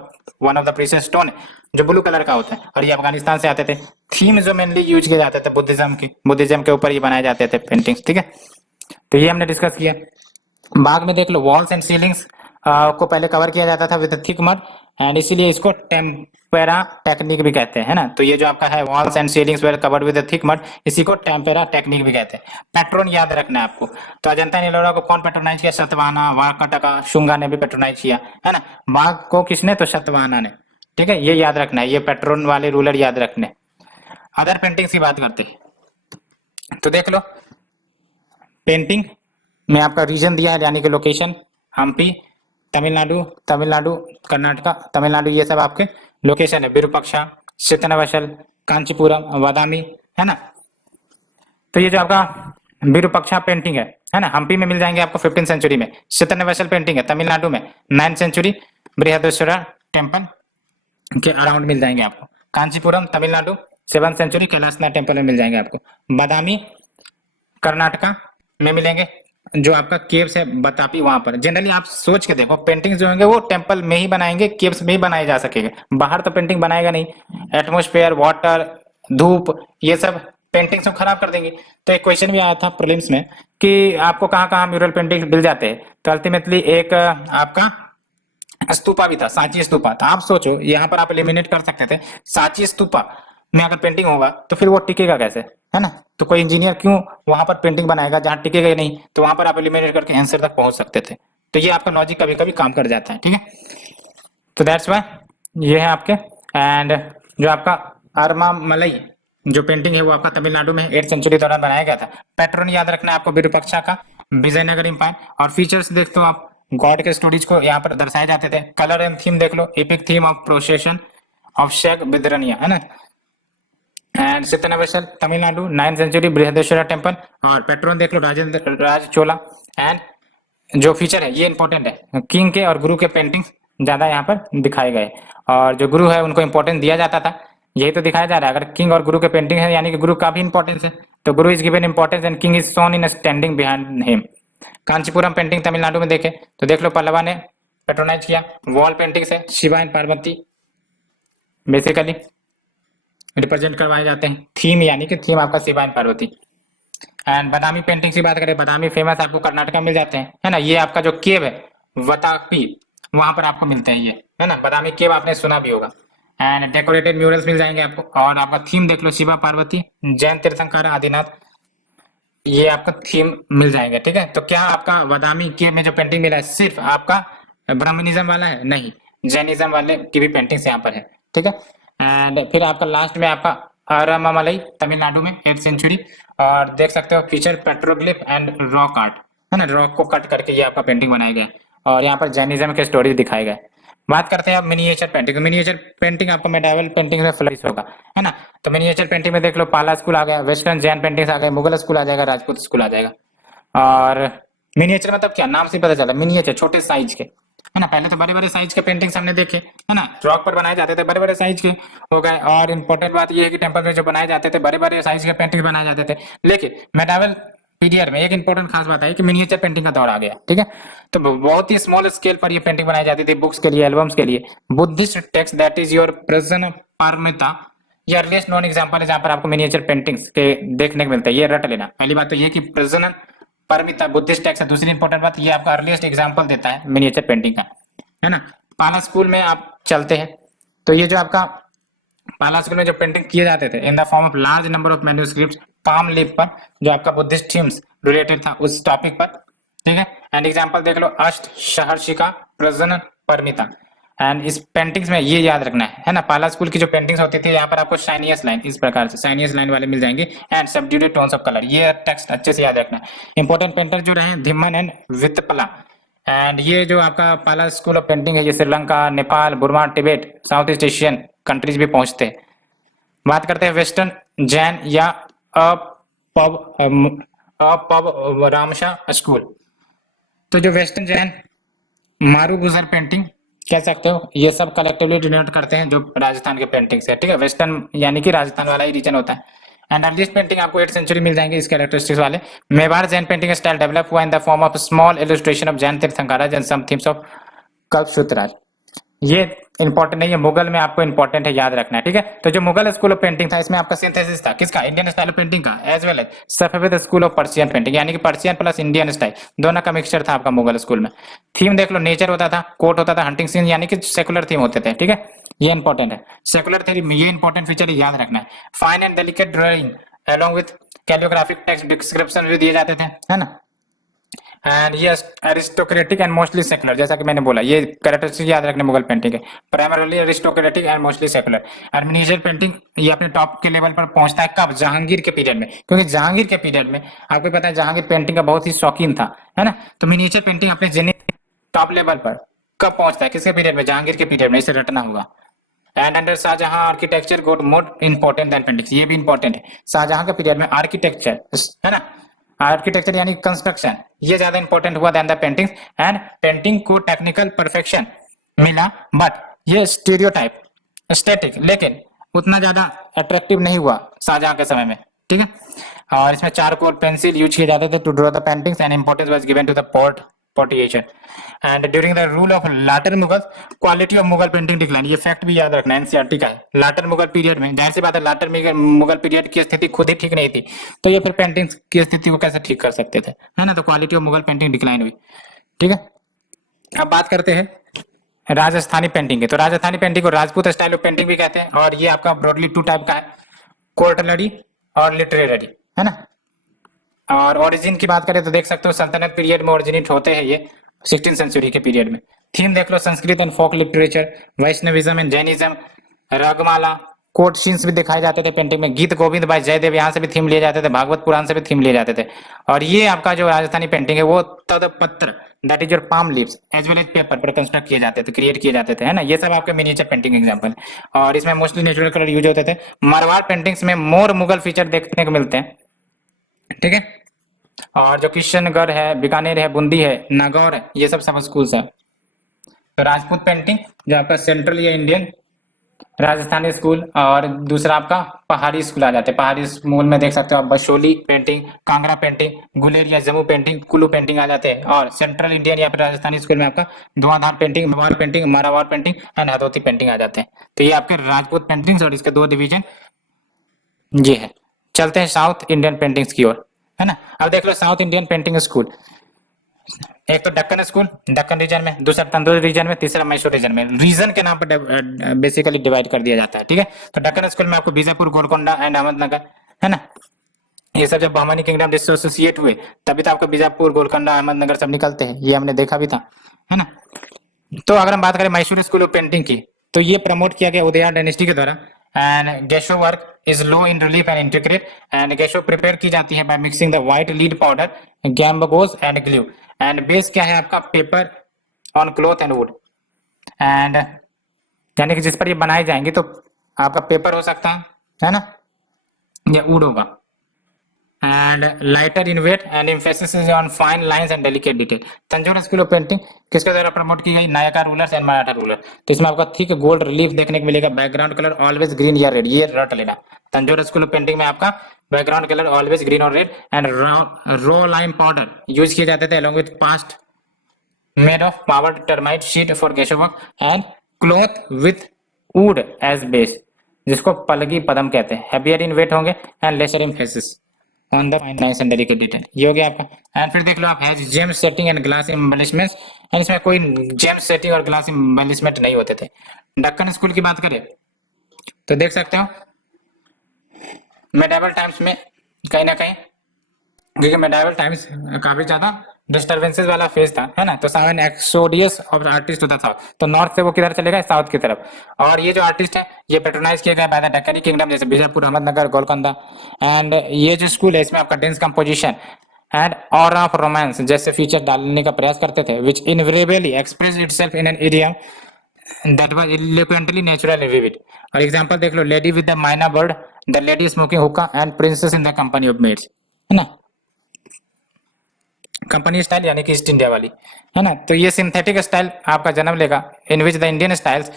one of the precious stone है जो ब्लू कलर का होता है और ये अफगानिस्तान से आते थे। थीम जो मेनली यूज किए जाते थे बुद्धिज्म के ऊपर ये बनाए जाते थे पेंटिंग्स, ठीक है। तो ये हमने डिस्कस किया। बाग में देख लो वॉल्स एंड सीलिंग्स को पहले कवर किया जाता था विद थिक मड एंड इसीलिए इसको टेम्पेरा टेक्निक भी कहते हैं, है ना। तो ये जो आपका है walls and ceilings were covered with thick mud, इसी को टेम्पेरा टेक्निक भी कहते हैं। पैट्रोन याद रखना है आपको। तो अजंता एंड एलोरा को कौन पैट्रोनाइज किया? सतवाहना, वाकाटका, शुंगा ने भी पैट्रोनाइज किया, है ना। बाघ को किसने? तो सतवाहना ने, ठीक है। ये याद रखना है, ये पैट्रोन वाले रूलर याद रखने। अदर पेंटिंग्स की बात करते हैं तो देख लो, पेंटिंग में आपका रीजन दिया है यानी कि लोकेशन, हम्पी तमिलनाडु, कर्नाटका, तमिलनाडु, ये सब आपके लोकेशन है। विरूपाक्षा, शीतनवशल, कांचीपुरम, वादामी, है ना। तो ये जो आपका विरूपाक्षा पेंटिंग है ना, हम्पी में मिल जाएंगे आपको 15th सेंचुरी में। शीतनवशल पेंटिंग है तमिलनाडु में 9th सेंचुरी, बृहदेश्वरा टेम्पल के अराउंड मिल जाएंगे आपको। Kanchipuram Tamil Nadu 7th century, Kailasanatha temple में मिल जाएंगे आपको। बादामी कर्नाटका में मिलेंगे, जो आपका केव्स है बतापी, वहां पर। जनरली आप सोच के देखो, पेंटिंग्स जो होंगे वो टेम्पल में ही बनाएंगे, केव्स में ही बनाए जा सकेंगे, बाहर तो पेंटिंग बनाएगा नहीं। एटमोस्फेयर, वाटर, धूप, ये सब पेंटिंग्स को खराब कर देंगे। तो एक क्वेश्चन भी आया था प्रीलिम्स में कि आपको कहाँ कहाँ म्यूरल पेंटिंग मिल जाते हैं, तो अल्टीमेटली एक आपका स्तूपा भी था, सांची स्तूपा था। आप सोचो यहाँ पर आप एलिमिनेट कर सकते थे, सांची स्तूपा में अगर पेंटिंग होगा तो फिर वो टिकेगा कैसे, है ना। तो कोई इंजीनियर क्यों वहां पर पेंटिंग बनाएगा जहां टिकेगा ही नहीं, तो वहां पर आप एलिमिनेट करके आंसर तक पहुंच सकते थे। तो ये आपका लॉजिक कभी कभी काम कर जाता है, ठीक है। तो दैट्स वाई ये है आपके। एंड जो आपका अरमा मलई जो पेंटिंग है वो आपका तमिलनाडु में 8th सेंचुरी दौरान बनाया गया था। पैटर्न याद रखना है आपको विरूपाक्षा का, विजयनगर एम्पायर। और फीचर्स देखते हो आप, गॉड के स्टोरीज को यहाँ पर दर्शाए जाते थे। कलर एंड थीम देख लो, epic theme of procession of शेख बिद्रनिया, है ना। And Sittanavasal Tamil Nadu 9th century, Brihadeeswara temple. और पैट्रोन देख लो, राजेंद्र राज चोला। एंड जो फीचर है ये इंपॉर्टेंट है, किंग के और गुरु के पेंटिंग्स ज्यादा यहाँ पर दिखाए गए और जो गुरु है उनको इंपॉर्टेंस दिया जाता था, यही तो दिखाया जा रहा है। अगर किंग और गुरु के पेंटिंग है यानी कि गुरु का भी इंपॉर्टेंस है, तो गुरु is given importance and king is shown in standing behind him. Kanchipuram painting Tamil Nadu में देखे तो देख लो, पल्लवा ने पेट्रोनाइज किया। वॉल पेंटिंग्स है Shiva and Parvati basically represent करवाए जाते हैं। थीम यानी कि थीम आपका Shiva and Parvati. And Badami painting की बात करें, बादामी फेमस आपको कर्नाटका मिल जाते हैं, है ना। ये आपका जो केव है वतापी, वहां पर आपको मिलते हैं ये, है ना। बादामी केव आपने सुना भी होगा। एंड डेकोरेटेड म्यूरल्स मिल जाएंगे आपको। और आपका थीम देख लो, शिवा पार्वती, जैन तीर्थंकर आदिनाथ, ये आपका थीम मिल जाएगा, ठीक है। तो क्या आपका बादामी केव में जो पेंटिंग मिला है सिर्फ आपका ब्राह्मणिज्म वाला है? नहीं, जैनिज्म वाले की भी पेंटिंग्स यहाँ पर है, ठीक है। एंड फिर आपका लास्ट में आपका अरामामलई तमिलनाडु में 8th सेंचुरी। और देख सकते हो feature petroglyph and rock art, है ना। रॉक को कट करके ये आपका पेंटिंग बनाया गया है और यहाँ पर जैनिज्म के स्टोरीज दिखाए गए। बात करते हैं अब मिनिएचर पेंटिंग। मिनिएचर पेंटिंग आपको मेडावल पेंटिंग में फ्लरिश होगा, है ना। तो मिनिएचर पेंटिंग में देख लो, पाला स्कूल आ गया, वेस्टर्न जैन पेंटिंग्स आ गए, मुगल स्कूल आ जाएगा, राजपूत स्कूल आ जाएगा। और मिनिएचर मतलब क्या, नाम से पता चला, मिनिएचर छोटे साइज के, है ना। पहले तो बड़े बड़े साइज के पेंटिंग्स हमने देखे, है ना, रॉक पर बनाए जाते थे, बड़े बड़े साइज के हो गए। और इंपॉर्टेंट बात ये है कि टेम्पल में जो बनाए जाते थे बड़े बड़े साइज के पेंटिंग बनाए जाते थे। लेकिन मेडावल पीरियड में एक इंपॉर्टेंट खास बात है कि मिनिएचर पेंटिंग का दौर आ गया, ठीक है। तो बहुत ही स्मॉल स्केल पर ये पेंटिंग बनाई जाती थी, बुक्स के लिए, एल्बम्स के लिए। Buddhist text that is your प्रजन पारमिता, ये अर्लीस्ट नोन एग्जांपल है जहां पर आपको मिनिएचर पेंटिंग्स के देखने को मिलता है। ये रट लेना। पहली बात तो ये कि प्रजनन परमिता बुद्धिस्ट टेक्स्ट है। दूसरी इंपॉर्टेंट बात, ये आपका अर्लीस्ट एग्जांपल देता है मिनिएचर पेंटिंग का, है ना। पाला स्कूल में आप चलते हैं तो ये जो आपका पाला स्कूल में जो पेंटिंग किए जाते थे इन the form of large number of manuscripts palm leaf पर, जो आपका बुद्धिस्ट थीम्स रिलेटेड था उस टॉपिक पर, ठीक है। एंड एग्जांपल देख लो, अष्ट सहर्षिका प्रजनन परमिता। एंड इस पेंटिंग्स में ये याद रखना है ना, पाला स्कूल की जो पेंटिंग्स होती थी यहाँ पर आपको शाइनियस लाइन इस प्रकार से शाइनियस लाइन वाले मिल जाएंगे and subdued tones of colour, ये टेक्स्ट अच्छे से याद रखना है। इंपॉर्टेंट पेंटर जो रहे धिम्मन एंड वित्तपला। एंड ये जो आपका पाला स्कूल ऑफ पेंटिंग है ये Sri Lanka, Nepal, Burma, Tibet, south east Asian countries भी पहुंचते हैं। बात करते हैं वेस्टर्न जैन या अपव रामशा स्कूल। तो जो वेस्टर्न जैन मारूगुजर पेंटिंग कह सकते हो, ये सब कलेक्टिवली डिनोट करते हैं जो राजस्थान के पेंटिंग से, ठीक है। वेस्टर्न यानी कि राजस्थान वाला ही रीजन होता है। एंड अर्लीस्ट पेंटिंग आपको 8th सेंचुरी मिल जाएंगे इस कैरेक्टरिस्टिक्स वाले। Mewar Jain painting style develop हुआ in the form of small illustration of Jain tirthankara and some themes of Kalpasutras. ये इंपॉर्टेंट नहीं है, मुगल में आपको इंपॉर्टेंट है, याद रखना है, ठीक है। तो जो मुगल स्कूल ऑफ पेंटिंग था इसमें आपका सिंथेसिस था किसका, इंडियन स्टाइल ऑफ पेंटिंग का, एज वेल एज सफेद स्कूल ऑफ पर्शियन पेंटिंग, यानी कि पर्शियन प्लस इंडियन स्टाइल दोनों का मिक्सचर था आपका मुगल स्कूल में। थीम देख लो, नेचर होता था, कोर्ट होता था, हंटिंग सीन, यानी कि सेकुलर थीम होते थे, ठीक है। ये इंपॉर्टेंट है, सेकुलर थीम, ये इंपॉर्टेंट फीचर याद रखना है। Fine and delicate drawing along with calligraphic text description भी दिए जाते थे, है ना। एंड ये अरिस्टोक्रेटिक एंड मोस्टली सेकुलर, जैसा कि मैंने बोला ये कैरेक्टरिस्टिक याद रखने मुगल पेंटिंग के, primarily aristocratic and mostly secular. And miniature painting ये अपने टॉप के लेवल पर पहुंचता है कब, जहांगीर के पीरियड में, क्योंकि जहांगीर के पीरियड में आपको पता है जहांगीर पेंटिंग का बहुत ही शौकीन था, है ना। तो मिनिएचर पेंटिंग अपने जेनिथ टॉप लेवल पर कब पहुंचता है, किसके पीरियड में, जहांगीर के पीरियड में, इसे रटना होगा। And under Shah Jahan architecture got more important than paintings, ये भी इंपॉर्टेंट है। शाहजहां के पीरियड में आर्किटेक्चर, है ना, आर्किटेक्चर यानी कंस्ट्रक्शन, ये ज्यादा इंपॉर्टेंट हुआ than the paintings. And painting को टेक्निकल परफेक्शन मिला, बट ये स्टीरियोटाइप स्टैटिक, लेकिन उतना ज्यादा अट्रैक्टिव नहीं हुआ शाहजहां के समय में, ठीक है। और इसमें चारकोल पेंसिल यूज किए जाते थे to draw the paintings and importance was given to the portraiture. And during the rule of later Mughal quality of Mughal painting decline, ये फैक्ट भी याद रखना है, एनसीईआरटी का है। लाटर मुगल पीरियड में जाहिर सी बात है लाटर मुगल पीरियड की स्थिति खुद ही ठीक नहीं थी, तो ये फिर पेंटिंग की स्थिति को कैसे ठीक कर सकते थे, है ना। तो quality of Mughal painting decline हुई, ठीक है। अब बात करते हैं राजस्थानी पेंटिंग की। तो राजस्थानी पेंटिंग को राजपूत स्टाइल ऑफ पेंटिंग भी कहते हैं, और ये आपका ब्रॉडली टू टाइप का है, कोर्टलरी और लिटरेरी, है ना। और ओरिजिन की बात करें तो देख सकते हो सल्तनत पीरियड में ओरिजिनेट होते हैं ये 16th सेंचुरी के पीरियड में। थीम देख लो, Sanskrit and folk literature, Vaishnavism and Jainism, Ragamala, court scenes भी दिखाए जाते थे पेंटिंग में, गीत गोविंद बाय जयदेव यहाँ से भी थीम लिए जाते थे, भागवत पुराण से भी थीम लिए जाते थे। और ये आपका जो राजस्थानी पेंटिंग है वो tadpatra, that is your palm leaves as well as paper पर कंस्ट्रक्ट किए जाते थे, क्रिएट किए जाते थे, है ना। ये सब आपके मिनिएचर पेंटिंग एग्जांपल है, और इसमें मोस्टली नेचुरल कलर यूज होते थे। मारवाड़ पेंटिंग्स में मोर मुगल फीचर देखने को मिलते हैं, ठीक है। और जो किशनगढ़ है, बीकानेर है, बूंदी है, नागौर है, ये सब स्कूल्स है। तो राजपूत पेंटिंग जो आपका सेंट्रल या इंडियन राजस्थानी स्कूल, और दूसरा आपका पहाड़ी स्कूल आ जाते हैं। पहाड़ी स्कूल में देख सकते हो आप बशोली पेंटिंग, कांगड़ा पेंटिंग, गुलेर या जम्मू पेंटिंग, कुल्लू पेंटिंग आ जाते हैं। और सेंट्रल इंडियन या फिर राजस्थानी स्कूल में आपका Dhundhar painting, Mewar painting, Marwar painting and Hadoti painting आ जाते हैं। तो ये आपके राजपूत पेंटिंग्स और इसके दो डिवीजन ये है। चलते हैं साउथ इंडियन पेंटिंग्स की ओर, है ना। अब देख लो साउथ इंडियन पेंटिंग स्कूल, एक तो दक्कन स्कूल दक्कन रीजन में, दूसरा तंदूर रीजन में, तीसरा मैसूर रीजन में। रीजन के नाम पर बेसिकली डिवाइड कर दिया जाता है, ठीक है। तो दक्कन स्कूल में आपको बीजापुर, गोलकोंडा एंड अहमदनगर, है ना। ये सब जब बहमनी किंगडम डिसोसिएट हुए तभी तो आपको बीजापुर, गोलकोंडा, अहमदनगर सब निकलते हैं, ये हमने देखा भी था, है ना। तो अगर हम बात करें मैसूर स्कूल ऑफ पेंटिंग की, तो ये प्रमोट किया गया उदयार डायनेस्टी के द्वारा। And gesso work is low in relief and integrate, and gesso prepare की जाती है by mixing the white lead powder, gamboge and glue. And base क्या है आपका, paper on cloth and wood. And यानी कि जिस पर ये बनाए जाएंगे तो आपका पेपर हो सकता है ना, या वुड होगा। And lighter in weight and emphasis is on fine lines and delicate detail. Tanjore school of painting किसके द्वारा प्रमोट की गई, Nayaka rulers and Maratha ruler. तो इसमें आपका थिक गोल्ड रिलीफ देखने को मिलेगा, बैकग्राउंड कलर ऑलवेज ग्रीन या रेड, ये रट लेना। तंजौर स्कूल ऑफ पेंटिंग में आपका बैकग्राउंड कलर ऑलवेज ग्रीन और red, and raw lime powder use किए जाते थे along with paste made of powdered termite sheet for gesso work, and cloth with wood as base, जिसको पलगी पदम कहते हैं। हैवियर इन वेट होंगे and lesser in finesse, on the finesse and delicate detail, ये हो गया आपका। एंड फिर देख लो आप है gem setting and glass embellishment, and इसमें कोई जेम सेटिंग और ग्लास एम्बेलिशमेंट नहीं होते थे। दक्कन स्कूल की बात करें तो देख सकते हो मेडावल टाइम्स में कहीं ना कहीं, क्योंकि मेडावल टाइम्स काफी ज्यादा डिस्टर्बेंसेस वाला फेज था, है ना, तो सावन एक्सोडियस ऑफ आर्टिस्ट होता था, तो नॉर्थ से वो किधर चलेगा, साउथ की तरफ। और ये जो आर्टिस्ट है ये पेट्रोनाइज किए गए बाय द डेक्कनी किंगडम, जैसे बीजापुर, अहमदनगर, गोलकोंडा। एंड ये जो स्कूल है इसमें आपका डेंस कंपोजिशन एंड और ऑफ रोमांस जैसे फीचर डालने का प्रयास करते थे, which invariably express itself in an idiom that was eloquently natural and vivid. और एग्जांपल देख लो, lady with the myna bird, the lady smoking hookah and princess in the company of maids, है ना, कंपनी स्टाइल यानी कि east India वाली, है ना। तो ये सिंथेटिक स्टाइल आपका जन्म लेगा, in which the Indian styles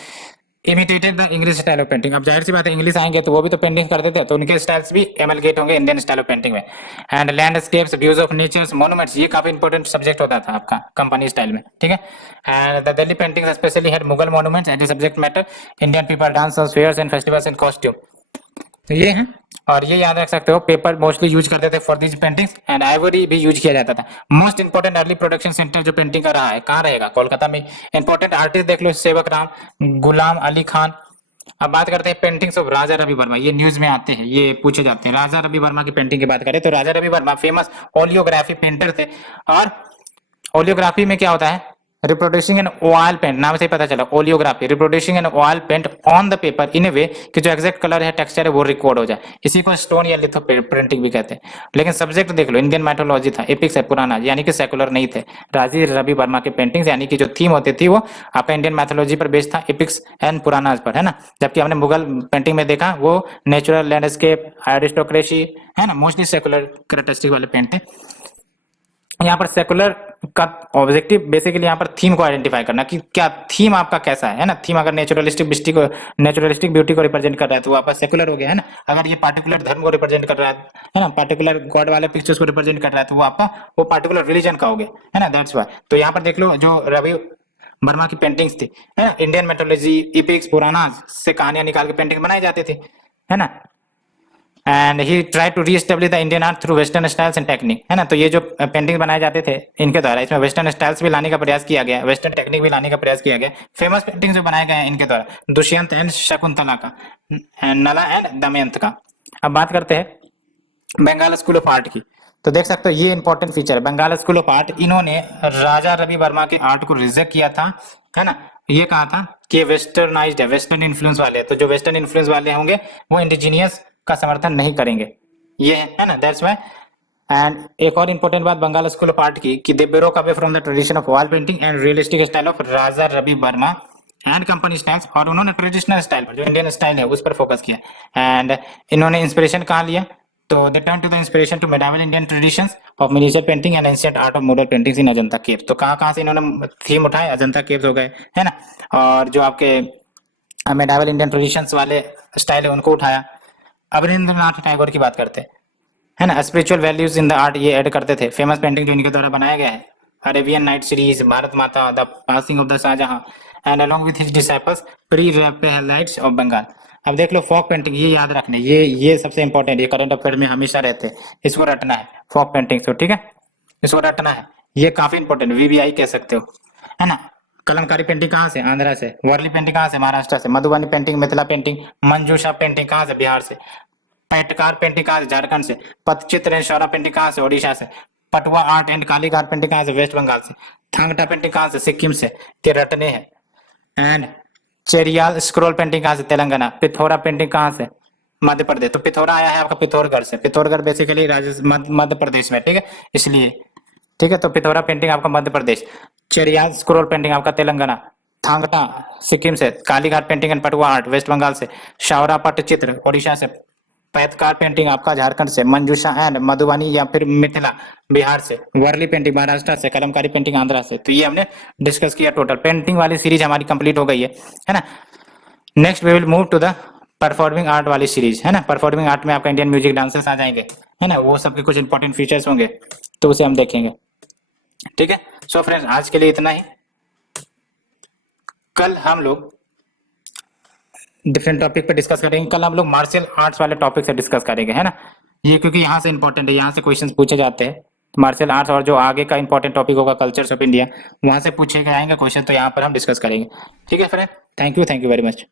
imitated the English style of painting. अब जाहिर सी बात है इंग्लिश आएंगे तो वो भी तो पेंटिंग करते थे, तो उनके स्टाइल्स भी एमलगेट होंगे इंडियन स्टाइल ऑफ पेंटिंग में। And landscapes, views of natures, monuments, ये काफी इंपॉर्टेंट सब्जेक्ट होता था आपका कंपनी स्टाइल में, ठीक है। And the Delhi painting specially had Mughal monuments and subject matter, Indian people dance fairs and festivals and costume, तो ये है। और ये याद रख सकते हो, पेपर मोस्टली यूज करते थे for this paintings, and Ivory भी यूज किया जाता था। Most important early production centre जो पेंटिंग का रहा है कहाँ रहेगा, कोलकाता में। इंपोर्टेंट आर्टिस्ट देख लो, सेवक राम, गुलाम अली खान। अब बात करते हैं पेंटिंग्स ऑफ राजा रवि वर्मा, ये न्यूज में आते हैं, ये पूछे जाते हैं। राजा रवि वर्मा की पेंटिंग की बात करें तो राजा रवि वर्मा फेमस ओलियोग्राफी पेंटर थे। और ओलियोग्राफी में क्या होता है, रिप्रोड्यूसिंग एन ऑयल पेंट, नाम से ही पता चला, oleography, reproducing an oil paint on the paper in a way कि जो एग्जैक्ट कलर है, टेक्सचर है, वो रिकॉर्ड हो जाए। इसी को स्टोन या लिथो प्रिंटिंग भी कहते हैं। लेकिन सब्जेक्ट देख लो, इंडियन मैथोलॉजी था, एपिक्स है, पुराना, यानी कि सेकुलर नहीं थे। राजी रवि वर्मा की पेंटिंग्स यानी कि जो थीम होती थी वो आपका इंडियन मैथोलॉजी पर बेस्ड था, एपिक्स एंड पुरानाज पर, है ना। जबकि हमने मुगल पेंटिंग में देखा वो नेचुरल लैंडस्केप, एरिस्टोक्रेसी, है ना, मोस्टली सेकुलर कैरेक्टरिस्टिक वाले पेंट थे। यहाँ पर सेकुलर का ऑब्जेक्टिव बेसिकली यहाँ पर थीम को आइडेंटिफाई करना कि क्या थीम आपका कैसा है ना। थीम अगर नेचुरलिस्टिक ब्यूटी को रिप्रेजेंट कर रहा है तो वो आपका सेकुलर हो गया, है ना। अगर ये पार्टिकुलर धर्म को रिप्रेजेंट कर रहा है ना, पार्टिकुलर गॉड वाले पिक्चर्स को रिप्रेजेंट कर रहा है तो वो आपका वो पार्टिकुलर रिलीजन का हो गया, है ना, दैट्स व्हाई। तो यहाँ पर देख लो जो रवि वर्मा की पेंटिंग्स थी, है ना, इंडियन मेथोलॉजी, इपिक्स, पुराना से कहानियां निकाल के पेंटिंग बनाई जाती थी, है ना। And he try to reestablish the Indian art through western styles and technique, है ना। तो ये जो पेंटिंग बनाए जाते थे इनके द्वारा, इसमें वेस्टर्न स्टाइल्स भी लाने का प्रयास किया गया, वेस्टर्न टेक्निक भी लाने का प्रयास किया गया। फेमस पेंटिंग जो बनाए गए हैं इनके द्वारा, दुष्यंत एंड शकुंतला का, नला एंड दमयंत का। अब बात करते हैं बंगाल स्कूल ऑफ आर्ट की, तो देख सकते हो ये इंपॉर्टेंट फीचर है बंगाल स्कूल ऑफ आर्ट। इन्होंने राजा रवि वर्मा के आर्ट को रिजेक्ट किया था, है ना। ये कहा था कि वेस्टर्नाइज्ड है, वेस्टर्न इन्फ्लुएंस वाले, तो जो वेस्टर्न इन्फ्लुएंस वाले होंगे वो इंडिजीनियस का समर्थन नहीं करेंगे, ये है ना, दैट्स व्हाई। एंड एक और इंपॉर्टेंट बात बंगाल स्कूल ऑफ आर्ट की कि they broke away from the tradition of wall painting and realistic style of Raja Ravi Varma and company styles, और उन्होंने ट्रेडिशनल स्टाइल पर, जो इंडियन स्टाइल है उस पर फोकस किया। एंड इन्होंने इंस्पिरेशन कहाँ लिया, तो they turn to the inspiration to medieval Indian traditions of miniature painting and ancient art of modern paintings in Ajanta caves. तो कहाँ से इन्होंने थीम उठाए, अजंता केव्स हो गए, है ना। और जो आपके मेडावल इंडियन ट्रेडिशंस वाले स्टाइल है उनको उठाया। अब रविंद्रनाथ टैगोर की बात करते हैं, है ना, spiritual values in the art ये ऐड करते थे। फेमस पेंटिंग जो इनके द्वारा बनाया गया है, Arabian night series, Bharat Mata, the passing of the Shahjahan and along with his disciples pre Raphaelites of Bengal. अब देख लो फोक पेंटिंग, ये याद रखने, ये सबसे इंपॉर्टेंट, ये करंट अफेयर में हमेशा रहते हैं, इसको रटना है फोक पेंटिंग, तो ठीक है, इसको रटना है, ये काफी इंपॉर्टेंट, वीवीआई कह सकते हो, है ना। कलमकारी पेंटिंग कहाँ से, आंध्रा से। वर्ली पेंटिंग कहाँ से, महाराष्ट्र से। Madhubani painting, Mithila painting. Manjusha painting कहाँ से, बिहार से। पैटकार पेंटिंग कहाँ से, झारखंड से। पतचित्र एंड शौरा पेंटिंग कहाँ से, ओडिशा से। Patwa art and Kalighat painting कहाँ से, वेस्ट बंगाल से। थांगटा पेंटिंग कहाँ से, सिक्किम से। ये रटने हैं। एंड चेरियाल स्क्रोल पेंटिंग कहाँ से, तेलंगाना। पिथौरा पेंटिंग कहाँ से, मध्य प्रदेश। तो पिथौरा आया है आपका पिथौरगढ़ से, पिथौरगढ़ बेसिकली मध्य प्रदेश में, ठीक है, इसलिए, ठीक है। तो पिथौरा पेंटिंग आपका मध्य प्रदेश, चेरियाल स्क्रोल पेंटिंग आपका तेलंगाना, थांगटा सिक्किम से, कालीघाट पेंटिंग एंड पटुआ आर्ट वेस्ट बंगाल से, शावरा पट्टचित्र ओडिशा से, पैतकार पेंटिंग आपका झारखंड से, मंजूषा एंड मधुबनी या फिर मिथिला बिहार से, वर्ली पेंटिंग महाराष्ट्र से, कलमकारी पेंटिंग आंध्रा से। तो ये हमने डिस्कस किया, टोटल पेंटिंग वाली सीरीज हमारी कंप्लीट हो गई है ना। Next we will move to the performing art वाली सीरीज, है ना। परफॉर्मिंग आर्ट में आपका इंडियन म्यूजिक डांसेस आ जाएंगे, है ना, वो सबके कुछ इंपॉर्टेंट फीचर्स होंगे, तो उसे हम देखेंगे, ठीक है। सो फ्रेंड्स आज के लिए इतना ही। कल हम लोग डिफरेंट टॉपिक पे डिस्कस करेंगे, कल हम लोग मार्शल आर्ट्स वाले टॉपिक से डिस्कस करेंगे, है ना। ये क्योंकि यहाँ से इंपॉर्टेंट है, यहाँ से क्वेश्चंस पूछे जाते हैं मार्शल आर्ट्स, और जो आगे का इंपॉर्टेंट टॉपिक होगा कल्चर्स ऑफ इंडिया, वहाँ से पूछे गए आएंगे क्वेश्चन, तो यहाँ पर हम डिस्कस करेंगे। ठीक है friend, thank you very much.